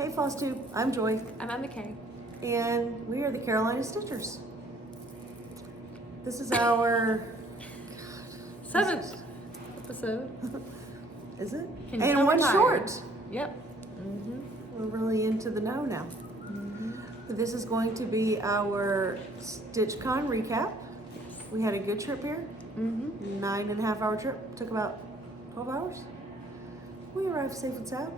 Hey FlossTube, I'm Joy. I'm Emma Kay. And we are the Carolina Stitchers. This is our... 7th episode. Is it? Can And you one retire? short. Yep. We're really into the know now. This is going to be our StitchCon recap. We had a good trip here. 9.5 hour trip. Took about 12 hours. We arrived safe and sound.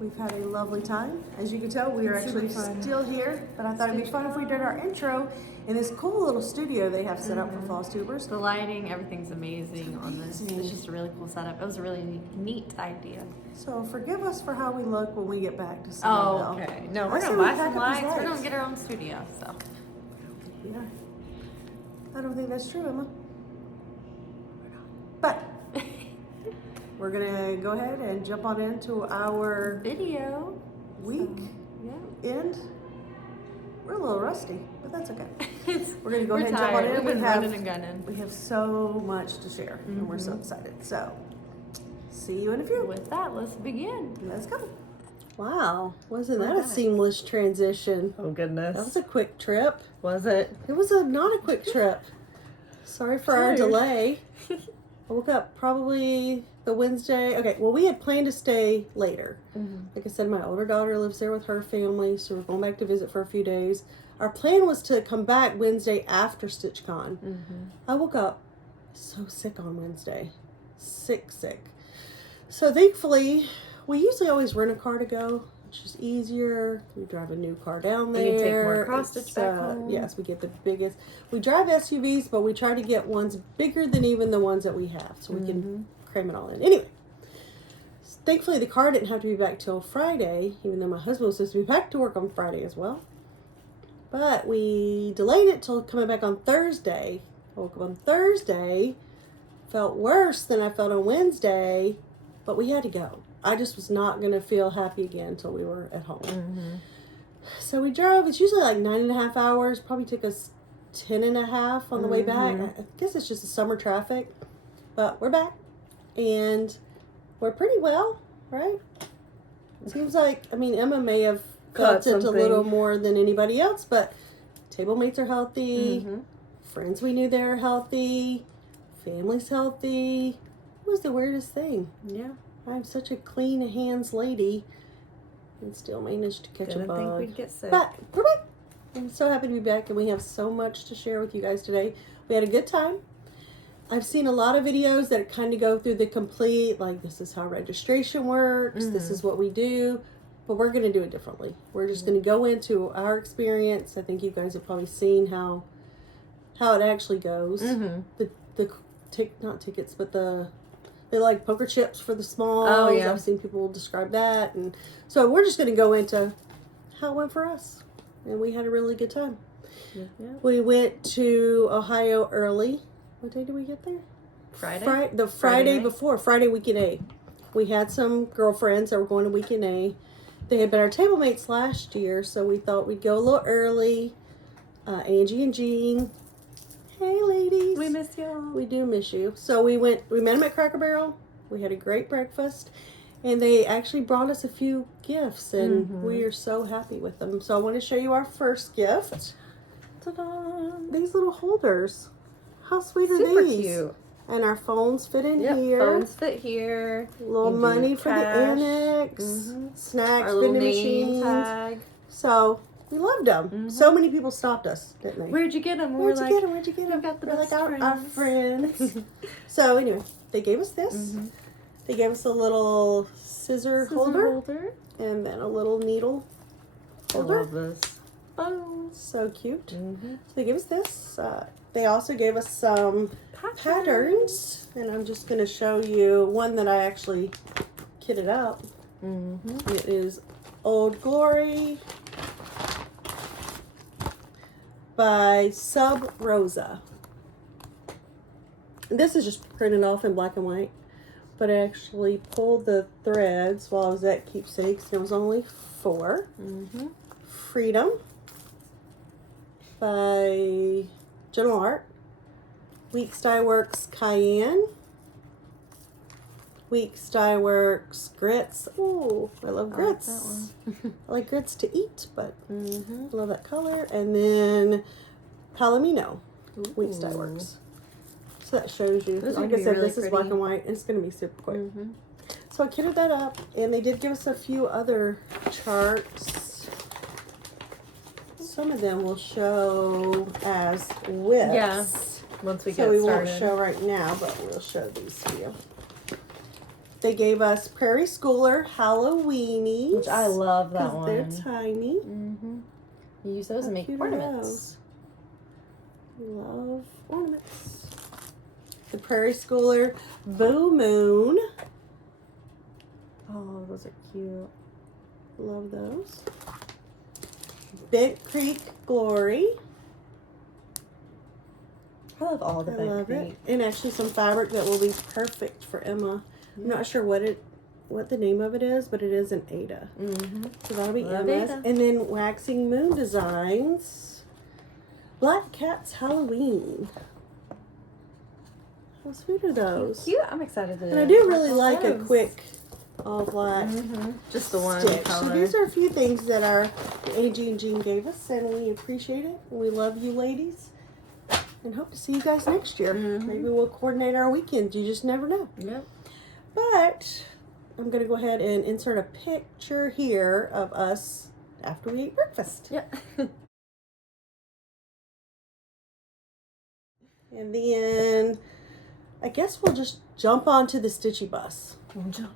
We've had a lovely time. As you can tell, we are actually still here, but I thought it'd be fun if we did our intro in this cool little studio they have set up for FlossTubers. The lighting, everything's amazing on this. It's just a really cool setup. It was a really neat idea. So forgive us for how we look when we get back to Oh, Sharonville. okay. No, I we're say gonna we buy pack some up these lights. We're lights. gonna get our own studio. So Yeah. I don't think that's true, Emma. But we're gonna go ahead and jump on into our video week yeah. end. We're a little rusty, but that's okay. We're We're gonna go ahead and jump on tired. in. We've been running and gunning. We have so much to share, and we're so excited. So, see you in a few. With that, let's begin. Let's go. Wow, wasn't that a Okay. seamless transition? Oh goodness. That was a quick trip. Was it? It was not a quick trip. Sorry for our delay. I woke up probably the Wednesday. Okay, well, we had planned to stay later. Like I said, my older daughter lives there with her family, so we're going back to visit for a few days. Our plan was to come back Wednesday after StitchCon. I woke up so sick on Wednesday. Sick. So thankfully, we usually always rent a car to go, which is easier. We drive a new car down there. You can take more cross-stitch It's, back home. Yes, we get the biggest. We drive SUVs, but we try to get ones bigger than even the ones that we have, so we can cram it all in. Anyway, thankfully the car didn't have to be back till Friday, even though my husband was supposed to be back to work on Friday as well. But we delayed it till coming back on Thursday. I woke up on Thursday, felt worse than I felt on Wednesday, but we had to go. I just was not going to feel happy again until we were at home. So we drove. It's usually like 9.5 hours. Probably took us 10.5 on the way back. I guess it's just the summer traffic. But we're back. And we're pretty well, right? It seems like, I mean, Emma may have felt it a little more than anybody else, but table mates are healthy. Friends we knew they were healthy. Family's healthy. It was the weirdest thing. Yeah. I'm such a clean hands lady and still managed to catch a bug. Didn't think we'd get sick. But we're back. I'm so happy to be back, and we have so much to share with you guys today. We had a good time. I've seen a lot of videos that kind of go through the complete, like, this is how registration works, this is what we do, but we're going to do it differently. We're just going to go into our experience. I think you guys have probably seen how it actually goes. Not tickets, but they like poker chips for the smalls. Oh, yeah. I've seen people describe that. And so we're just going to go into how it went for us. And we had a really good time. Yeah. We went to Ohio early. What day did we get there? Friday? The Friday night? before, Friday weekend A. We had some girlfriends that were going to weekend A. They had been our table mates last year, so we thought we'd go a little early. Angie and Jean. Hey, ladies. We miss y'all. We do miss you. So we met them at Cracker Barrel. We had a great breakfast. And they actually brought us a few gifts, and we are so happy with them. So I want to show you our first gift. Ta-da! These little holders. How sweet are Super these? cute. And our phones fit in here. Phones fit here. Little You do money for the cash. Annex. Snacks, Our little vending name machines. tag. So we loved them. So many people stopped us, didn't they? Where'd you get them? Where'd you get them? Where'd you get them? got the We're like best our friends. So anyway, they gave us this. They gave us a little scissor holder and then a little needle holder. I love this. Oh, So cute. So they gave us this. They also gave us some patterns, and I'm just going to show you one that I actually kitted up. It is Old Glory by Sub Rosa. This is just printed off in black and white, but I actually pulled the threads while I was at Keepsakes, and it was only 4. Freedom by General Art. Weeks Dye Works Cayenne. Weeks Dye Works grits. Ooh, I love grits. I like that one. I like grits to eat, but Mm-hmm. I love that color. And then Palomino, Weeks Dye Works. So that shows you. Those are Like gonna I be said, really this is black pretty. and white, and it's going to be super quick. Mm-hmm. So I kitted that up, and they did give us a few other charts. Some of them will show as whips. Yeah, once we So get we started. won't show right now, but we'll show these to you. They gave us Prairie Schooler Halloweenies. Which I love that 'cause one. they're tiny. Mm-hmm. You use those How to make cute are ornaments. Love ornaments. The Prairie Schooler Boo Moon. Oh, those are cute. Love those. Bent Creek Glory. I love all the I Bent love Creek. it. And actually some fabric that will be perfect for Emma. I'm not sure what the name of it is, but it is an Ada. Mm-hmm. So that'll be Love Emma's. Ada. And then Waxing Moon Designs. Black Cat's Halloween. How sweet are those? Cute. I'm excited to. And I do really all like a those. quick all black Just the one stitch. color. So these are a few things that our AG and Jean gave us, and we appreciate it. We love you ladies, and hope to see you guys next year. Maybe we'll coordinate our weekends. You just never know. Yep. But I'm gonna go ahead and insert a picture here of us after we ate breakfast. Yep. And then I guess we'll just jump onto the Stitchy bus.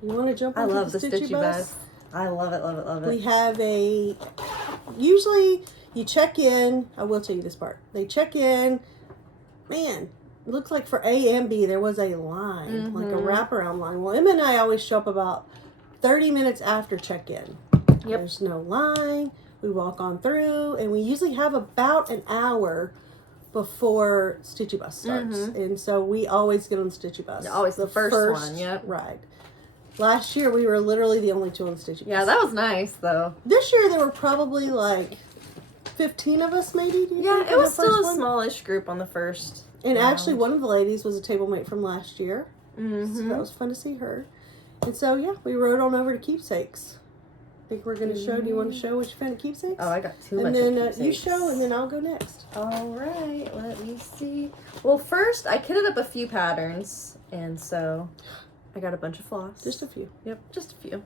You want to jump I onto love the the Stitchy bus? I love it, love it, love We it. have usually you check in. I will tell you this part. They check in. Man, it looks like for A and B there was a line, like a wraparound line. Well, Emma and I always show up about 30 minutes after check-in. Yep. There's no line. We walk on through, and we usually have about an hour before Stitchy Bus starts. And so we always get on the Stitchy Bus. Always the first one, yep. Right. Last year, we were literally the only two on the Stitchy Bus. Yeah, that was nice though. This year, there were probably like 15 of us, maybe. Do you Yeah, think, it on was the first still a one? smallish group on the first. And actually, round. one of the ladies was a table mate from last year. So Mm-hmm. that was fun to see her. And so, yeah, we rode on over to Keepsakes. I think we're going to show. Do you want to show what you found at Keepsakes? Oh, I got too And much. then of you Keepsakes. show, and then I'll go next. All right, let me see. Well, first I kitted up a few patterns, and so I got a bunch of floss. Just a few. Yep, just a few.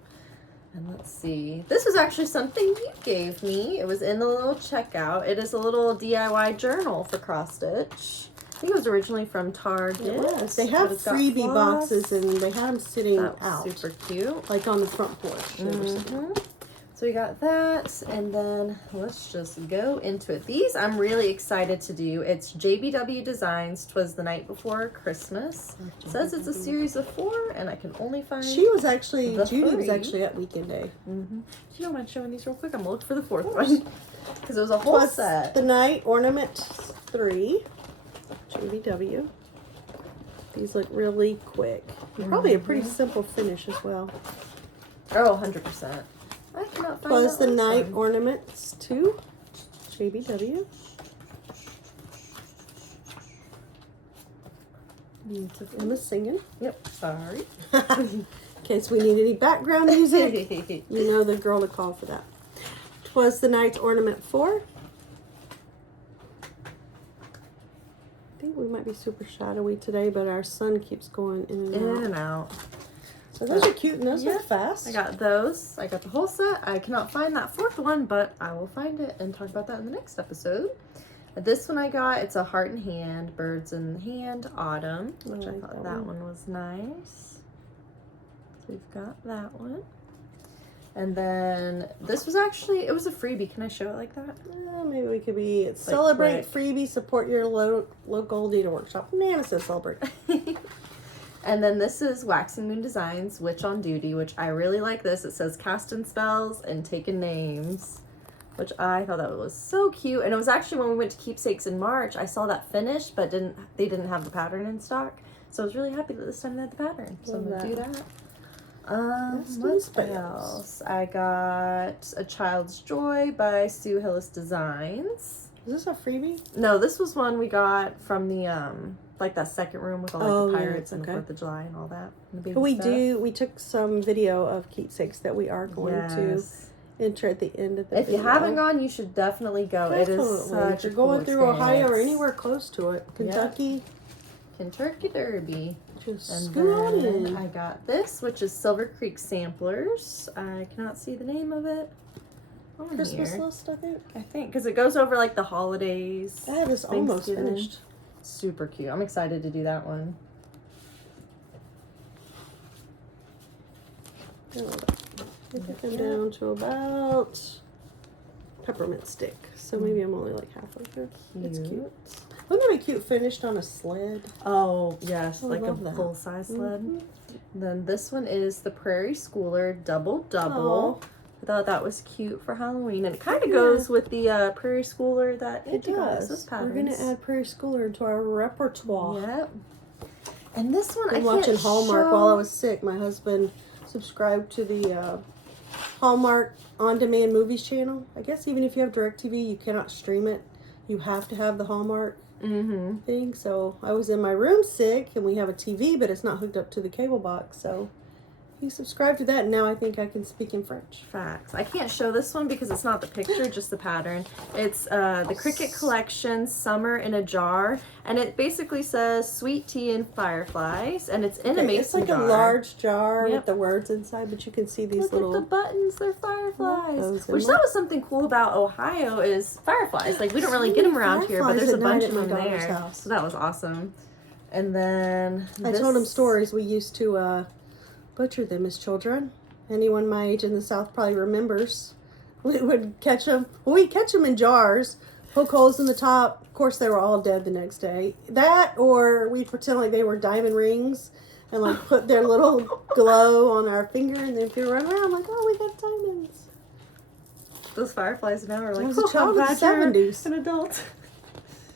And let's see. This was actually something you gave me. It was in the little checkout. It is a little DIY journal for cross stitch. I think it was originally from Target. It was. They have but it's got freebie floss. boxes, and they had them sitting That's out, super cute. like on the front porch. They were sitting. Mhm. So we got that, and then let's just go into it. These I'm really excited to do. It's JBW Designs. 'Twas the Night Before Christmas. It says it's a series of 4, and I can only find. She was actually, The Judy was 3. actually at Weekend Day. Do you don't mind showing these real quick? I'm gonna look for the 4th one because it was a whole Plus set. the Night Ornament 3, JBW. These look really quick. Probably a pretty simple finish as well. Oh, 100%. I cannot find Plus that the last Night one. Ornaments 2, JBW. Beautiful. Emma's singing. Yep. Sorry. In case we need any background music, you know the girl to call for that. 'Twas the Night's Ornament 4. I think we might be super shadowy today, but our sun keeps going in and In out. and out. So those are cute, and those Yeah. are fast. I got those. I got the whole set. I cannot find that 4th one, but I will find it and talk about that in the next episode. This one I got, it's a heart in hand, birds in hand, autumn, which I like thought that that one. one was nice. So we've got that one. And then this was actually, it was a freebie. Can I show it like that? Maybe we could be celebrate freebie, support your local Dita workshop. Man, it says celebrate. And then this is Waxing Moon Designs, Witch on Duty, which I really like this. It says casting spells and taking names, which I thought that was so cute. And it was actually when we went to Keepsakes in March, I saw that finished, but they didn't have the pattern in stock. So I was really happy that this time they had the pattern. So I'm gonna do that. What else? I got A Child's Joy by Sue Hillis Designs. Is this a freebie? No, this was one we got from the like that second room with all like the pirates and the 4th of July and all that. And the baby we took some video of Keepsakes that we are going to enter at the end of the video. If you haven't gone, you should definitely go. Definitely. It is such if you're a going cool through Ohio or experience. anywhere close to it. Kentucky. Kentucky Derby. Just And scoot on then in. I got this, which is Silver Creek Samplers. I cannot see the name of it on Christmas here. list, I think. Because it goes over like the holidays. I have this almost Thanksgiving. finished. Super cute. I'm excited to do that one. I think I'm down to about peppermint stick. So maybe I'm only like halfway through. It's cute. Wouldn't that be cute finished on a sled? Oh, yes. I like a love that. full-size sled. Mhm. Then this one is the Prairie Schooler Double Double. I thought that was cute for Halloween. And it kind of goes with the Prairie Schooler that It does. Those We're patterns. going to add Prairie Schooler into our repertoire. Yep. And this one, I'm I watching can't Hallmark show. while I was sick. My husband subscribed to the Hallmark on-demand movies channel. I guess even if you have DirecTV, you cannot stream it. You have to have the Hallmark thing. So I was in my room sick, and we have a TV, but it's not hooked up to the cable box. So he subscribed to that, and now I think I can speak in French. Facts. I can't show this one because it's not the picture, just the pattern. It's the Cricket Collection Summer in a Jar, and it basically says sweet tea and fireflies, and it's in a mason It's like jar. a large jar Yep. with the words inside, but you can see these Look little... at the buttons, they're fireflies. Those in Which my- that was something cool about Ohio is fireflies. Like we don't really get them around here, but there's a bunch of them there. House. So that was awesome. And then I told him stories. We used to butcher them as children. Anyone my age in the South probably remembers. We would catch them. Well, we'd catch them in jars, poke holes in the top. Of course, they were all dead the next day. That, or we'd pretend like they were diamond rings and like put their little glow on our finger, and then if you run around like, oh, we got diamonds. Those fireflies now are like, I was a child I'm in the glad you're 70s. an adult.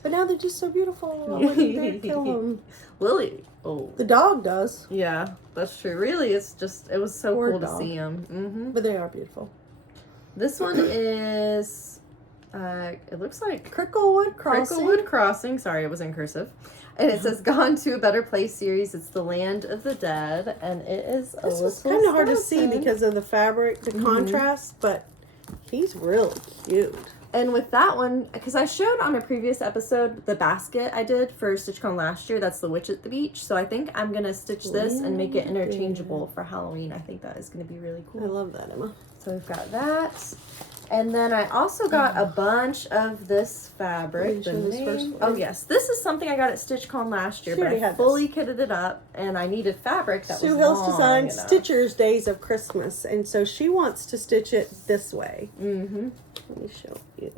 But now they're just so beautiful. I wouldn't dare kill them. Lily. Oh. The dog does, Yeah, that's true. Really, it's just, it was so Poor cool to dog. see them. but they are beautiful. This one is, it looks like Cricklewood Crossing. Cricklewood Crossing. Sorry, it was in cursive. And it says, Gone to a Better Place series. It's the Land of the Dead. And it is a This is little kind of hard to see skeleton. because of the fabric, the contrast, but he's really cute. And with that one, because I showed on a previous episode the basket I did for StitchCon last year. That's the Witch at the Beach. So I think I'm going to stitch this and make it interchangeable for Halloween. I think that is going to be really I cool. love that, Emma. So we've got that. And then I also got a bunch of this fabric. Will you show this first one? Oh, yes. This is something I got at StitchCon last year, She but already I had fully kitted it up, and I needed fabric that Sue was Hill's long Design enough. Stitcher's Days of Christmas, and so she wants to stitch it this way. Mm-hmm. Let me show you.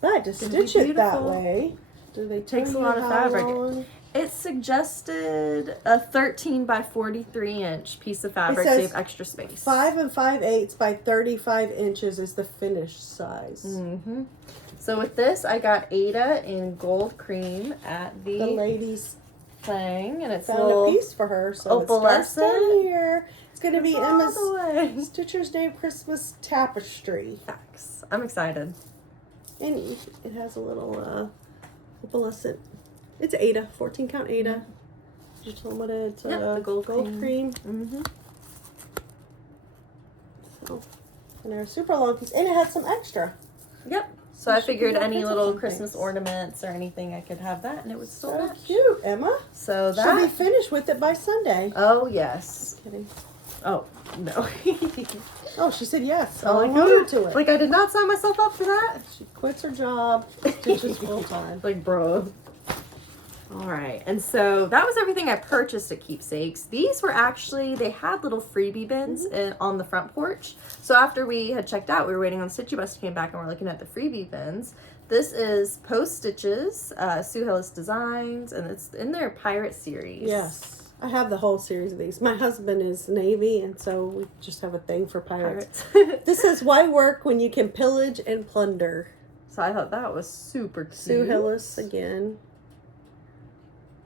But to stitch it that beautiful. way, do they tell Takes a you lot of how fabric. long? It suggested a 13 by 43 inch piece of fabric, says save extra space. 5 5/8 by 35 inches is the finished size. Mm-hmm. So with this, I got Ada in gold cream at The the ladies thing, and it's a found little a piece for her, so it starts opalescent. down here. It's going to be all Emma's the way. Stitcher's Day Christmas tapestry. Facts. I'm excited. And it has a little opalescent. It's Ada, 14 count Ada. Did you tell them what it's? Yep, the gold cream. Mm-hmm. So, and they're a super long piece, and it had some extra. Yep. So I Should be figured all any kinds of little fun Christmas things. ornaments or anything I could have that, and it would still So match. cute, Emma. So She'll that. be finished with it by Sunday. Oh yes. Kidding. Oh no. Oh, she said yes. Oh, I'll hold her to it. Like I did not sign myself up for that. She quits her job, stitches full time. Like, bro. All right, and so that was everything I purchased at Keepsakes. These were actually, they had little freebie bins on the front porch. So after we had checked out, we were waiting on the Stitchy Bus to come back, and we're looking at the freebie bins. This is Post Stitches, Sue Hillis Designs, and it's in their Pirate series. Yes. I have the whole series of these. My husband is Navy, and so we just have a thing for pirates. This is why work when you can pillage and plunder. So I thought that was super cute. Sue Hillis again.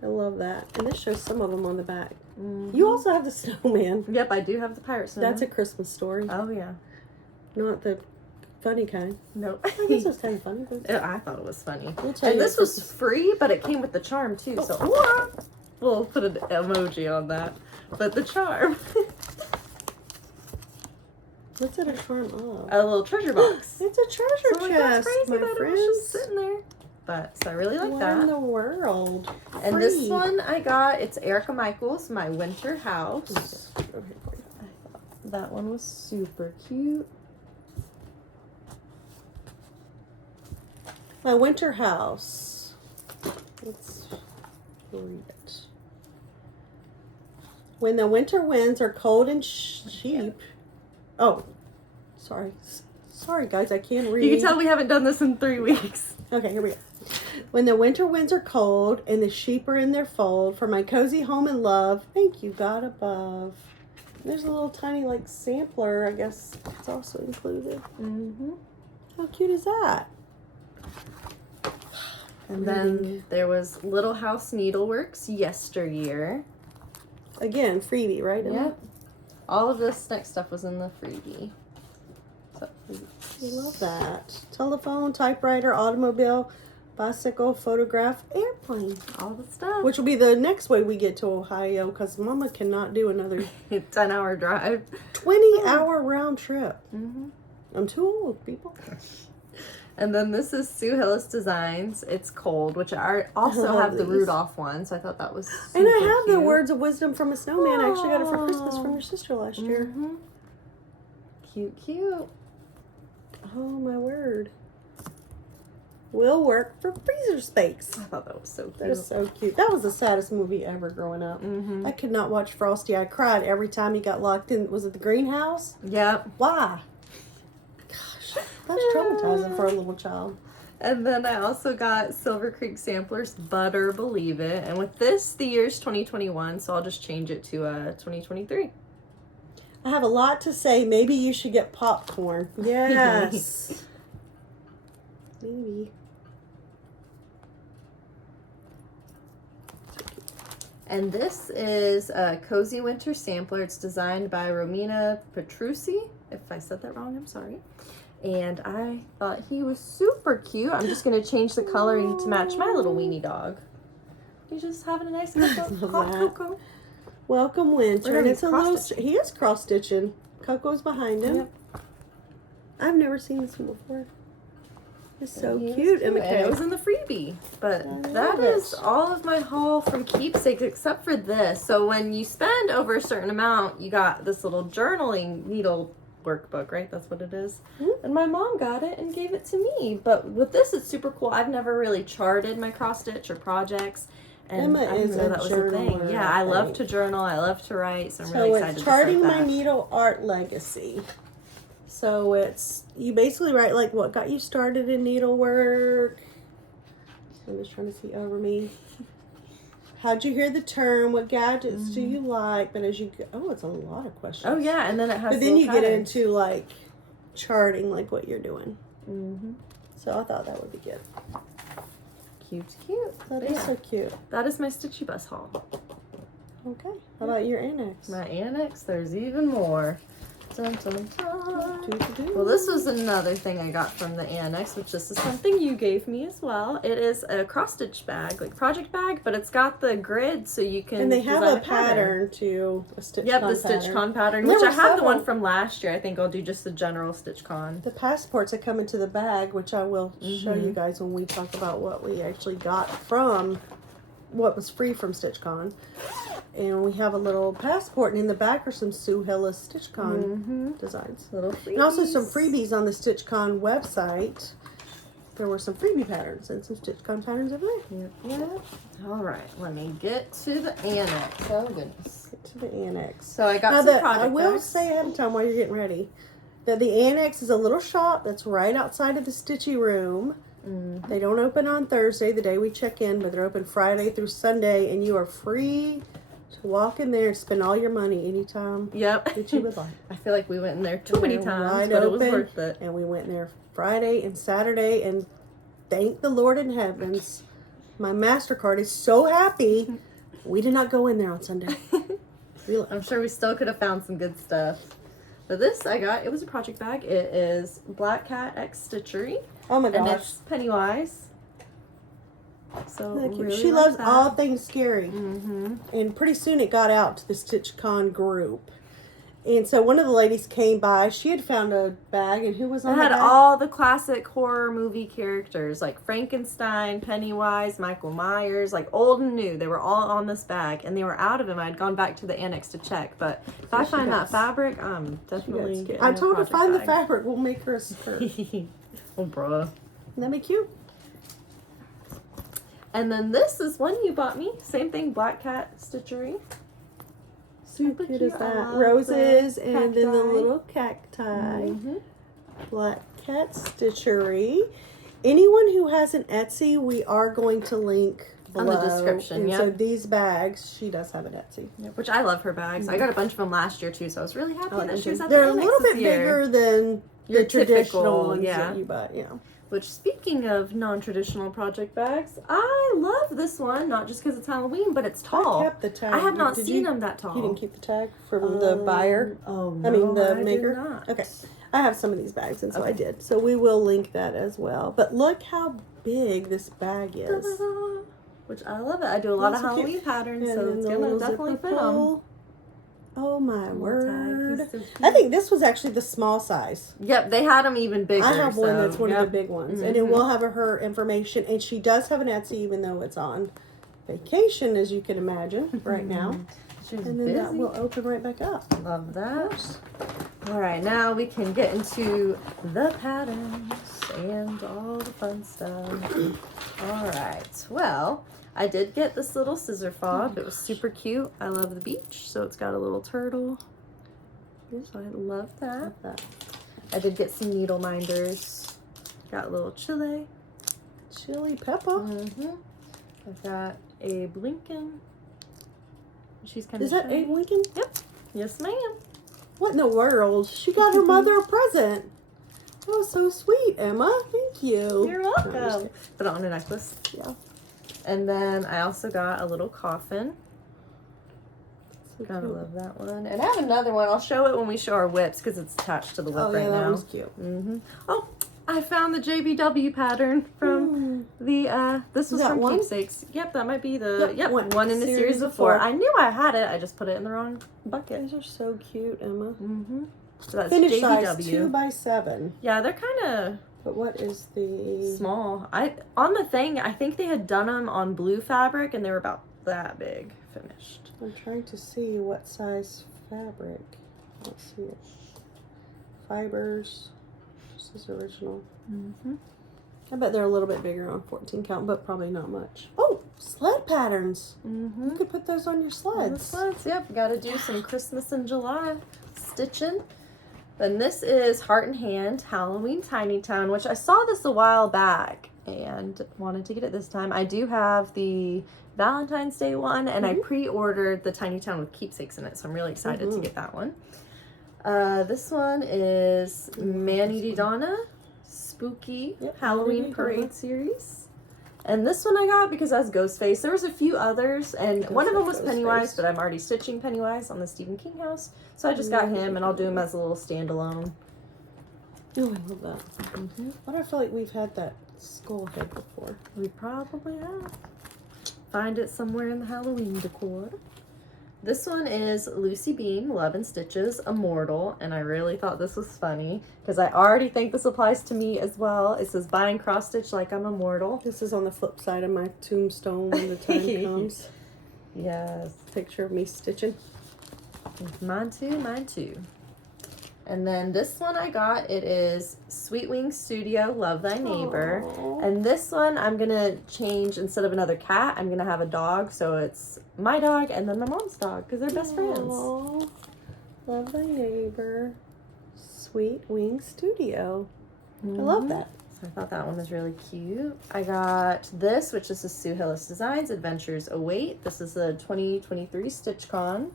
I love that. And this shows some of them on the back. Mhm. You also have the snowman. Yep, I do have the Pirate Snowman. That's a Christmas story. Oh, yeah. Not the funny kind. No. I guess it's kind of funny. But I thought it was funny. we'll tell And you this if was free, but it came with the charm too. So we'll put an emoji on that. But the charm. What's it a charm of? A little treasure box. It's a treasure So, like, chest, that's crazy my that friends. it was just sitting there. But so I really like What that. in the world? And this Free. one I got, it's Erica Michaels, My Winter House. Okay. That one was super cute. My winter house. Let's read it. When the winter winds are cold and cheap. Oh, sorry. Sorry, guys, I can't read. You can tell we haven't done this in 3 weeks. Okay, here we go. When the winter winds are cold and the sheep are in their fold, for my cozy home and love, thank you, God above. There's a little tiny, like, sampler, I guess it's also included. Mm-hmm. How cute is that? And then there was Little House Needleworks Yesteryear. Again, freebie, right? Yep. All of this next stuff was in the freebie. So, I love that. Telephone, typewriter, automobile, bicycle, photograph, airplane. all the stuff. Which will be the next way we get to Ohio, because Mama cannot do another 10-hour drive. 20-hour round trip. Mm-hmm. I'm too old, people. And then this is Sue Hillis Designs. It's Cold, which I also love have the these. Rudolph one, so I thought that was super And I have the cute. words of wisdom from a snowman. I actually got it for Christmas from Aw. your sister last year. Mm-hmm. Cute, cute. Oh, my word. Will work for freezer space. I thought that was so cute. That is so cute. That was the saddest movie ever growing up. Mm-hmm. I could not watch Frosty. I cried every time he got locked in. Was it the greenhouse? Yep. Why? Gosh, that's traumatizing for a little child. And then I also got Silver Creek Samplers Butter Believe It. And with this, the year's 2021, so I'll just change it to 2023. I have a lot to say. Maybe you should get popcorn. Yes. Maybe. And this is a Cozy Winter Sampler. It's designed by Romina Petrucci. If I said that wrong, I'm sorry. And I thought he was super cute. I'm just going to change the coloring to match my little weenie dog. He's just having a nice cup of Love hot that. cocoa. Welcome, winter. We're And gonna it's be a little. cross-stitching. He is cross stitching. Coco's behind him. Yep. I've never seen this one before. It's so He was cute. And And it was in the freebie. But I that love is it. all of my haul from Keepsakes except for this. So when you spend over a certain amount, you got this little journaling needle workbook, right? That's what it is. Mhm. And my mom got it and gave it to me. But with this, it's super cool. I've never really charted my cross stitch or projects. And Emma I didn't is know a that was a thing. journaler, Yeah, I I love think. to journal. I love to write. So I'm So really excited it's to start charting my that. needle art legacy. So it's, you basically write like what got you started in needlework. I'm just trying to see over me. How'd you hear the term? What gadgets do you like? But as you go, oh, it's a lot of questions. Oh yeah, and then it has. But then little you get patterns. into like charting like what you're doing. Mm-hmm. So I thought that would be good. Cute, cute. That But is yeah, so cute. that is my Stitchy Bus haul. Okay. How about your annex? My Annex, there's even more. Dun, dun, dun. Doo-doo-doo. Well, this was another thing I got from the Annex, which this is something you gave me as well. It is a cross stitch bag, like project bag, but it's got the grid so you can. And they have design a pattern to a stitch. Yep, con the Stitch pattern. Con pattern, There which I were have the one several. from last year. I think I'll do just the general Stitch Con. The passports that come into the bag, which I will show Mhm. you guys when we talk about what we actually got from, what was free from StitchCon. And we have a little passport, and in the back are some Sue Hillis StitchCon Mm-hmm. designs. Little freebies. And also some freebies on the StitchCon website. There were some freebie patterns and some StitchCon patterns over there. Yep, yep. All right, let me get to the Annex. Oh goodness. Get to the annex. So I got Now, some project I will bags. say ahead of time while you're getting ready that the annex is a little shop that's right outside of the Stitchy room. Mm. They don't open on Thursday, the day we check in, but they're open Friday through Sunday, and you are free to walk in there and spend all your money anytime Yep. that you would like. I feel like we went in there too many They're times, wide but it was open, worth it. And we went in there Friday and Saturday, and thank the Lord in heavens, my MasterCard is so happy we did not go in there on Sunday. Really. I'm sure we still could have found some good stuff. But this I got, it was a project bag. It is Black Cat X Stitchery. Oh my And gosh. it's Pennywise. So really She like loves that. all things scary. Mm-hmm. And pretty soon it got out to the StitchCon group. And so one of the ladies came by. She had found a bag, and who was It on had the bag? all the classic horror movie characters like Frankenstein, Pennywise, Michael Myers, like old and new. They were all on this bag, and they were out of them. I'd gone back to the Annex to check, but if I find that fabric, I'm definitely getting I told her, a find the project fabric. We'll make her a skirt. bag. Oh, bruh. Wouldn't that be cute? And then this is one you bought me. Same thing, Black Cat Stitchery. Super cute is I that? love Roses the and then the cacti. little cacti. Mm-hmm. Black Cat Stitchery. Anyone who has an Etsy, we are going to link On below. the description, And yeah. so these bags, she does have an Etsy. Which I love her bags. I got a bunch of them last year too, so I was really happy that she was at the They're a Annex little this bit year. bigger than Your the traditional typical, ones yeah. that you buy. Yeah. Which, speaking of non-traditional project bags, I love this one. Not just because it's Halloween, but it's tall. I kept the tag. I have not Did seen you, them that tall. You didn't keep the tag from the buyer? Oh, no, I mean, the did maker? not. Okay. I have some of these bags, and so I Okay. did. So we will link that as well. But look how big this bag is. Ta-da. Which I love it. I do a lot of Those are cute. Halloween patterns, And so then it's the going to little definitely zipper fit them. pull. Oh my word. He's so cute. I think this was actually the small size. Yep, they had them even bigger. I have one so, that's one yep. of the big ones. And it will have her information. And she does have an Etsy, even though it's on vacation, as you can imagine, right now. She's And then busy. that will open right back up. Love that. All right, now we can get into the patterns and all the fun stuff. All right, well, I did get this little scissor fob. It was super cute. I love the beach, so it's got a little turtle. So I love that. I did get some needle minders. Got a little chili. Chili pepper. I've got Abe Lincoln. She's kind of Is that Abe Lincoln? Yep. Yes, ma'am. What in the world? She got her mother a present. That was so sweet, Emma. Thank you. You're No, I'm just welcome. kidding. Put it on a necklace. Yeah. And then I also got a little coffin. So Gotta cute. love that one. And I have another one. I'll show it when we show our whips because it's attached to the whip Oh, yeah, right that now. was cute. Oh, I found the JBW pattern from the, this was that from one? Keepsakes. Yep, that might be the, Yep, one in the series of 4. I knew I had it. I just put it in the wrong bucket. These are so cute, Emma. So that's Finish JBW. size 2x7. Yeah, they're kind of But what is the small. On the thing, I think they had done them on blue fabric and they were about that big finished. I'm trying to see what size fabric. Let's see it. Fibers. This is original. I bet they're a little bit bigger on 14 count, but probably not much. Oh, sled patterns. You could put those on your sleds. Yep, got to do some Christmas in July stitching. Then this is Heart in Hand Halloween Tiny Town, which I saw this a while back and wanted to get it this time. I do have the Valentine's Day one, and I pre-ordered the Tiny Town with Keepsakes in it, so I'm really excited to get that one. This one is Manny Di Donna Spooky Halloween Manny Di Parade Donna. series. And this one I got because it has Ghostface. There was a few others, and one of them was Ghostface. Pennywise, but I'm already stitching Pennywise on the Stephen King house. So I just got him, and I'll do him as a little standalone. Oh, I love that. Why do I feel like we've had that skull head before? We probably have. Find it somewhere in the Halloween decor. This one is Lucy Bean, Love and Stitches, Immortal, and I really thought this was funny because I already think this applies to me as well. It says, buy and cross stitch like I'm immortal. This is on the flip side of my tombstone when the time comes. Yes. Picture of me stitching. Mine too, mine too. And then this one I got, it is Sweet Wing Studio, Love Thy Neighbor. Aww. And this one I'm going to change, instead of another cat, I'm going to have a dog. So it's my dog and then my mom's dog because they're best friends. Aww. Love Thy Neighbor. Sweet Wing Studio. I love that. So I thought that one was really cute. I got this, which is the Sue Hillis Designs, Adventures Await. This is the 2023 StitchCon.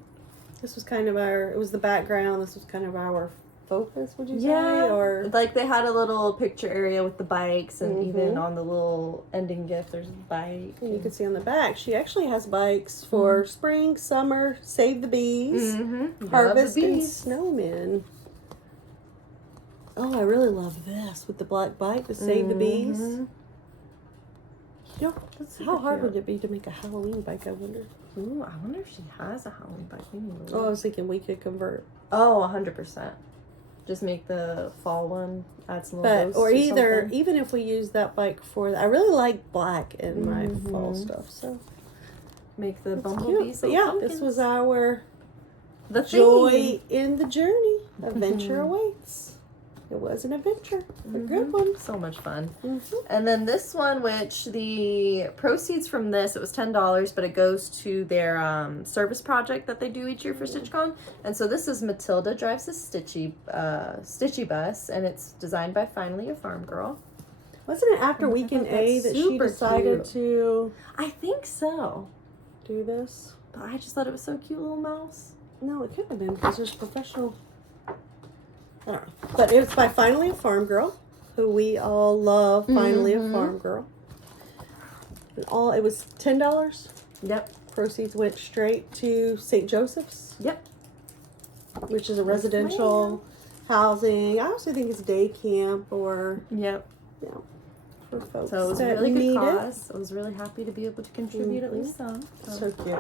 This was kind of it was the background. This was kind of our focus, would you say? Yeah, Or like they had a little picture area with the bikes, and even on the little ending gift, there's a bike. and you can see on the back, she actually has bikes for spring, summer, save the bees, harvest, and snowmen. Oh, I really love this with the black bike to save the bees. You know, how hard would it be to make a Halloween bike, I wonder? Ooh, I wonder if she has a Halloween bike. Oh, I was thinking we could convert. Oh, 100%. Just make the fall one, add some little But, or either, even if we use that bike for, I really like black in my fall stuff, so. Make the It's bumblebees. cute. But yeah, this was our the joy in the journey. Adventure awaits. It was an adventure. A good one. So much fun. And then this one, which the proceeds from this, it was $10, but it goes to their service project that they do each year for StitchCon. And so this is Matilda Drives a Stitchy Bus, and it's designed by Finally a Farm Girl. Wasn't it after Weekend A that she decided to I think so. do this? But I just thought it was so cute, little mouse. No, it couldn't have been because there's professional. I don't know. But it was by Finally a Farm Girl, who we all love. Finally a Farm Girl. And it was $10. Yep. Proceeds went straight to St. Joseph's. Yep. Which is a residential housing. I also think it's day camp or Yep. for folks. So it was a that really good need cause. I was really happy to be able to contribute at least some. So cute.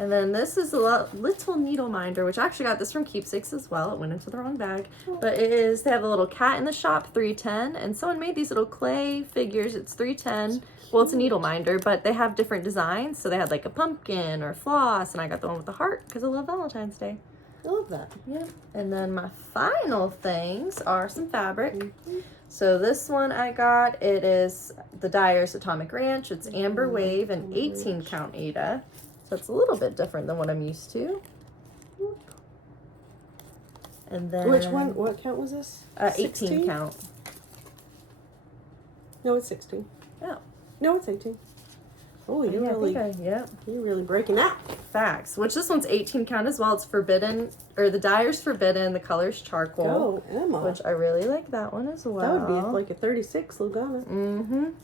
And then this is a little needle minder, which I actually got this from Keepsakes as well. It went into the wrong bag. But they have a little cat in the shop, 310. And someone made these little clay figures. It's 310. Well, it's a needle minder, but they have different designs. So they had like a pumpkin or floss. And I got the one with the heart because I love Valentine's Day. I love that. Yeah. And then my final things are some fabric. So this one I got, it is the Dyer's Atomic Ranch. It's Amber Wave and 18 count Ada. So it's a little bit different than what I'm used to. And then Which one? What count was this? 18 count. No, it's 16. Oh. No, it's 18. Oh, you're you're really breaking out. Facts. Which this one's 18 count as well. It's forbidden, or the dyer's forbidden. The color's charcoal. Oh, Emma. Which I really like that one as well. That would be like a 36 Lugana. I'm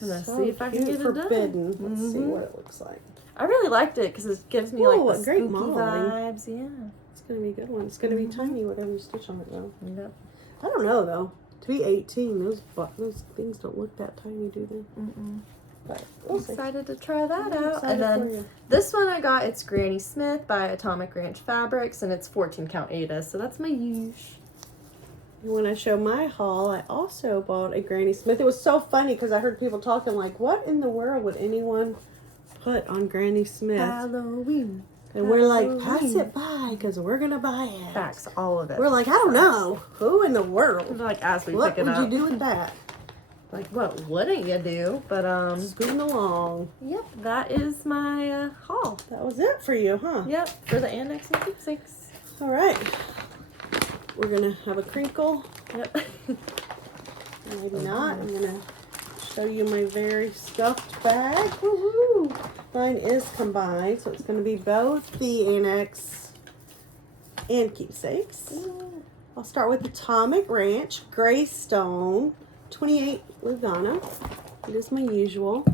gonna see if I can get it forbidden. done. Let's see what it looks like. I really liked it because it gives me like the great spooky modeling. vibes. Yeah. It's gonna be a good one. It's gonna be tiny, whatever you stitch on it though. Yep. I don't know though. To be 18, those things don't look that tiny, do they? But I'm excited to try that out. And then this one I got, it's Granny Smith by Atomic Ranch Fabrics, and it's 14 count Ada, so that's my use. When I show my haul, I also bought a Granny Smith. It was so funny because I heard people talking like, what in the world would anyone put on Granny Smith? Halloween. And we're like, pass it by because we're going to buy it. Facts, all of it. We're like, I don't know. Who in the world? Like, as we What pick it would up. you do with that? Like, what wouldn't you do? But, Scooting along. Yep, that is my haul. That was it for you, huh? Yep, for the Annex and Keepsakes. All right. We're going to have a crinkle. Yep. Maybe not. I'm going to show you my very stuffed bag. Woohoo! Mine is combined, so it's going to be both the Annex and Keepsakes. I'll start with Atomic Ranch, Greystone, 28 Lugana. It is my usual.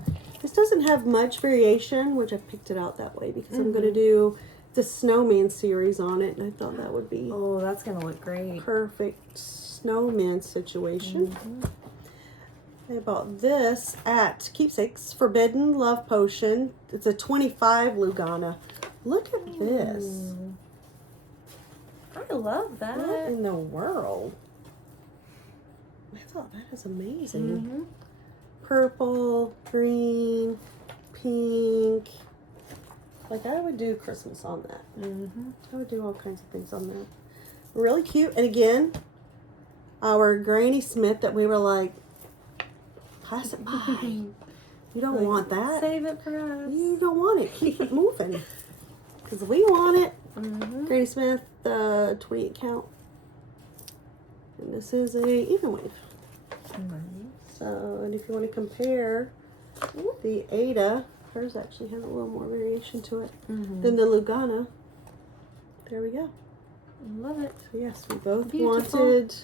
This doesn't have much variation, which I picked it out that way because I'm going to do the Snowman series on it, and I thought that would be Oh, that's going to look great. perfect snowman situation. I bought this at Keepsakes, Forbidden Love Potion. It's a 25 Lugana. Look at this. I love that. What in the world? I thought that is amazing. Purple, green, pink. Like I would do Christmas on that. I would do all kinds of things on that. Really cute. And again, our Granny Smith that we were like, pass it by. You don't want that. Save it for us. You don't want it. Keep it moving. Because we want it. Granny Smith, 28 count. And this is a even wave. So, and if you want to compare the Ada, hers actually has a little more variation to it than the Lugana. There we go. Love it. So yes, we both Beautiful. wanted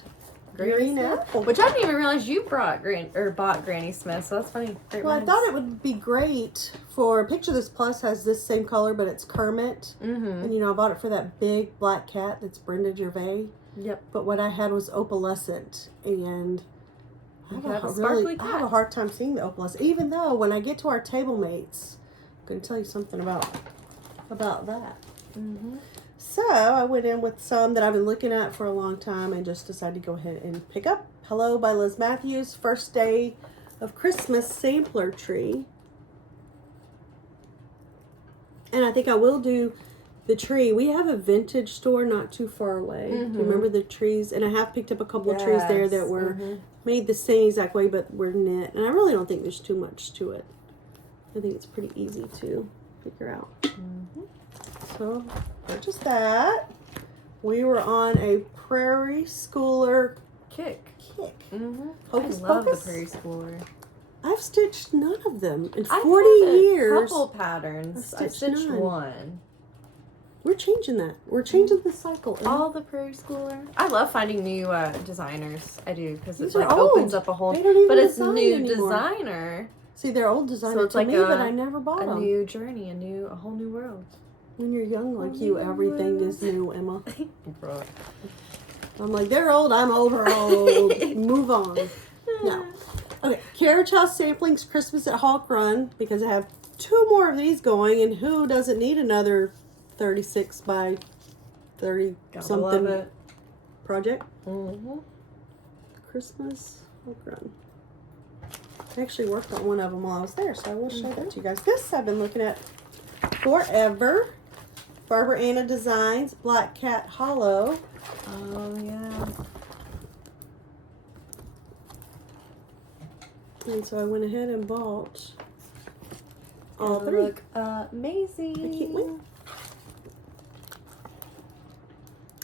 Granny green Smith. apple. Which I didn't even realize you bought Granny Smith, so that's funny. Great Well, I minds. thought it would be great for Picture This Plus has this same color, but it's Kermit. And you know, I bought it for that big black cat that's Brenda Gervais. Yep. But what I had was opalescent, and I You have, have a a sparkly I have a cat. hard time seeing the opalescent. Even though when I get to our table mates, I'm going to tell you something about that. Mm-hmm. So I went in with some that I've been looking at for a long time and just decided to go ahead and pick up. Hello by Liz Matthews, first day of Christmas sampler tree. And I think I will do the tree. We have a vintage store not too far away. Mm-hmm. Do you remember the trees? And I have picked up a couple of trees there that were made the same exact way, but were knit. And I really don't think there's too much to it. I think it's pretty easy to figure out. Mm-hmm. So, purchased that. We were on a Prairie Schooler Kick. Mm-hmm. Hocus I love Pocus? the Prairie Schooler. I've stitched none of them in I've 40 had a years. couple patterns. I I've stitched stitched none. one. We're changing that. We're changing the cycle. All the Prairie Schooler. I love finding new designers. I do, because it These are like old. opens up a whole. They don't even But it's design new anymore. designer. See, they're old designers So it's to like me, but I never bought a them. new journey, a whole new world. When you're young like Whole you, new everything world. is new, Emma. Right. I'm like, they're old, I'm over old. Move on. No. Okay, Carriage House Samplings Christmas at Hawk Run, because I have 2 more of these going, and who doesn't need another 36 by 30 Gotta something love it. project? Mm-hmm. Christmas Hawk Run. I actually worked on one of them while I was there, so I will show that to you guys. This I've been looking at forever. Barbara Anna Designs, Black Cat Hollow. Oh yeah. And so I went ahead and bought all They 3. look amazing. I can't wait.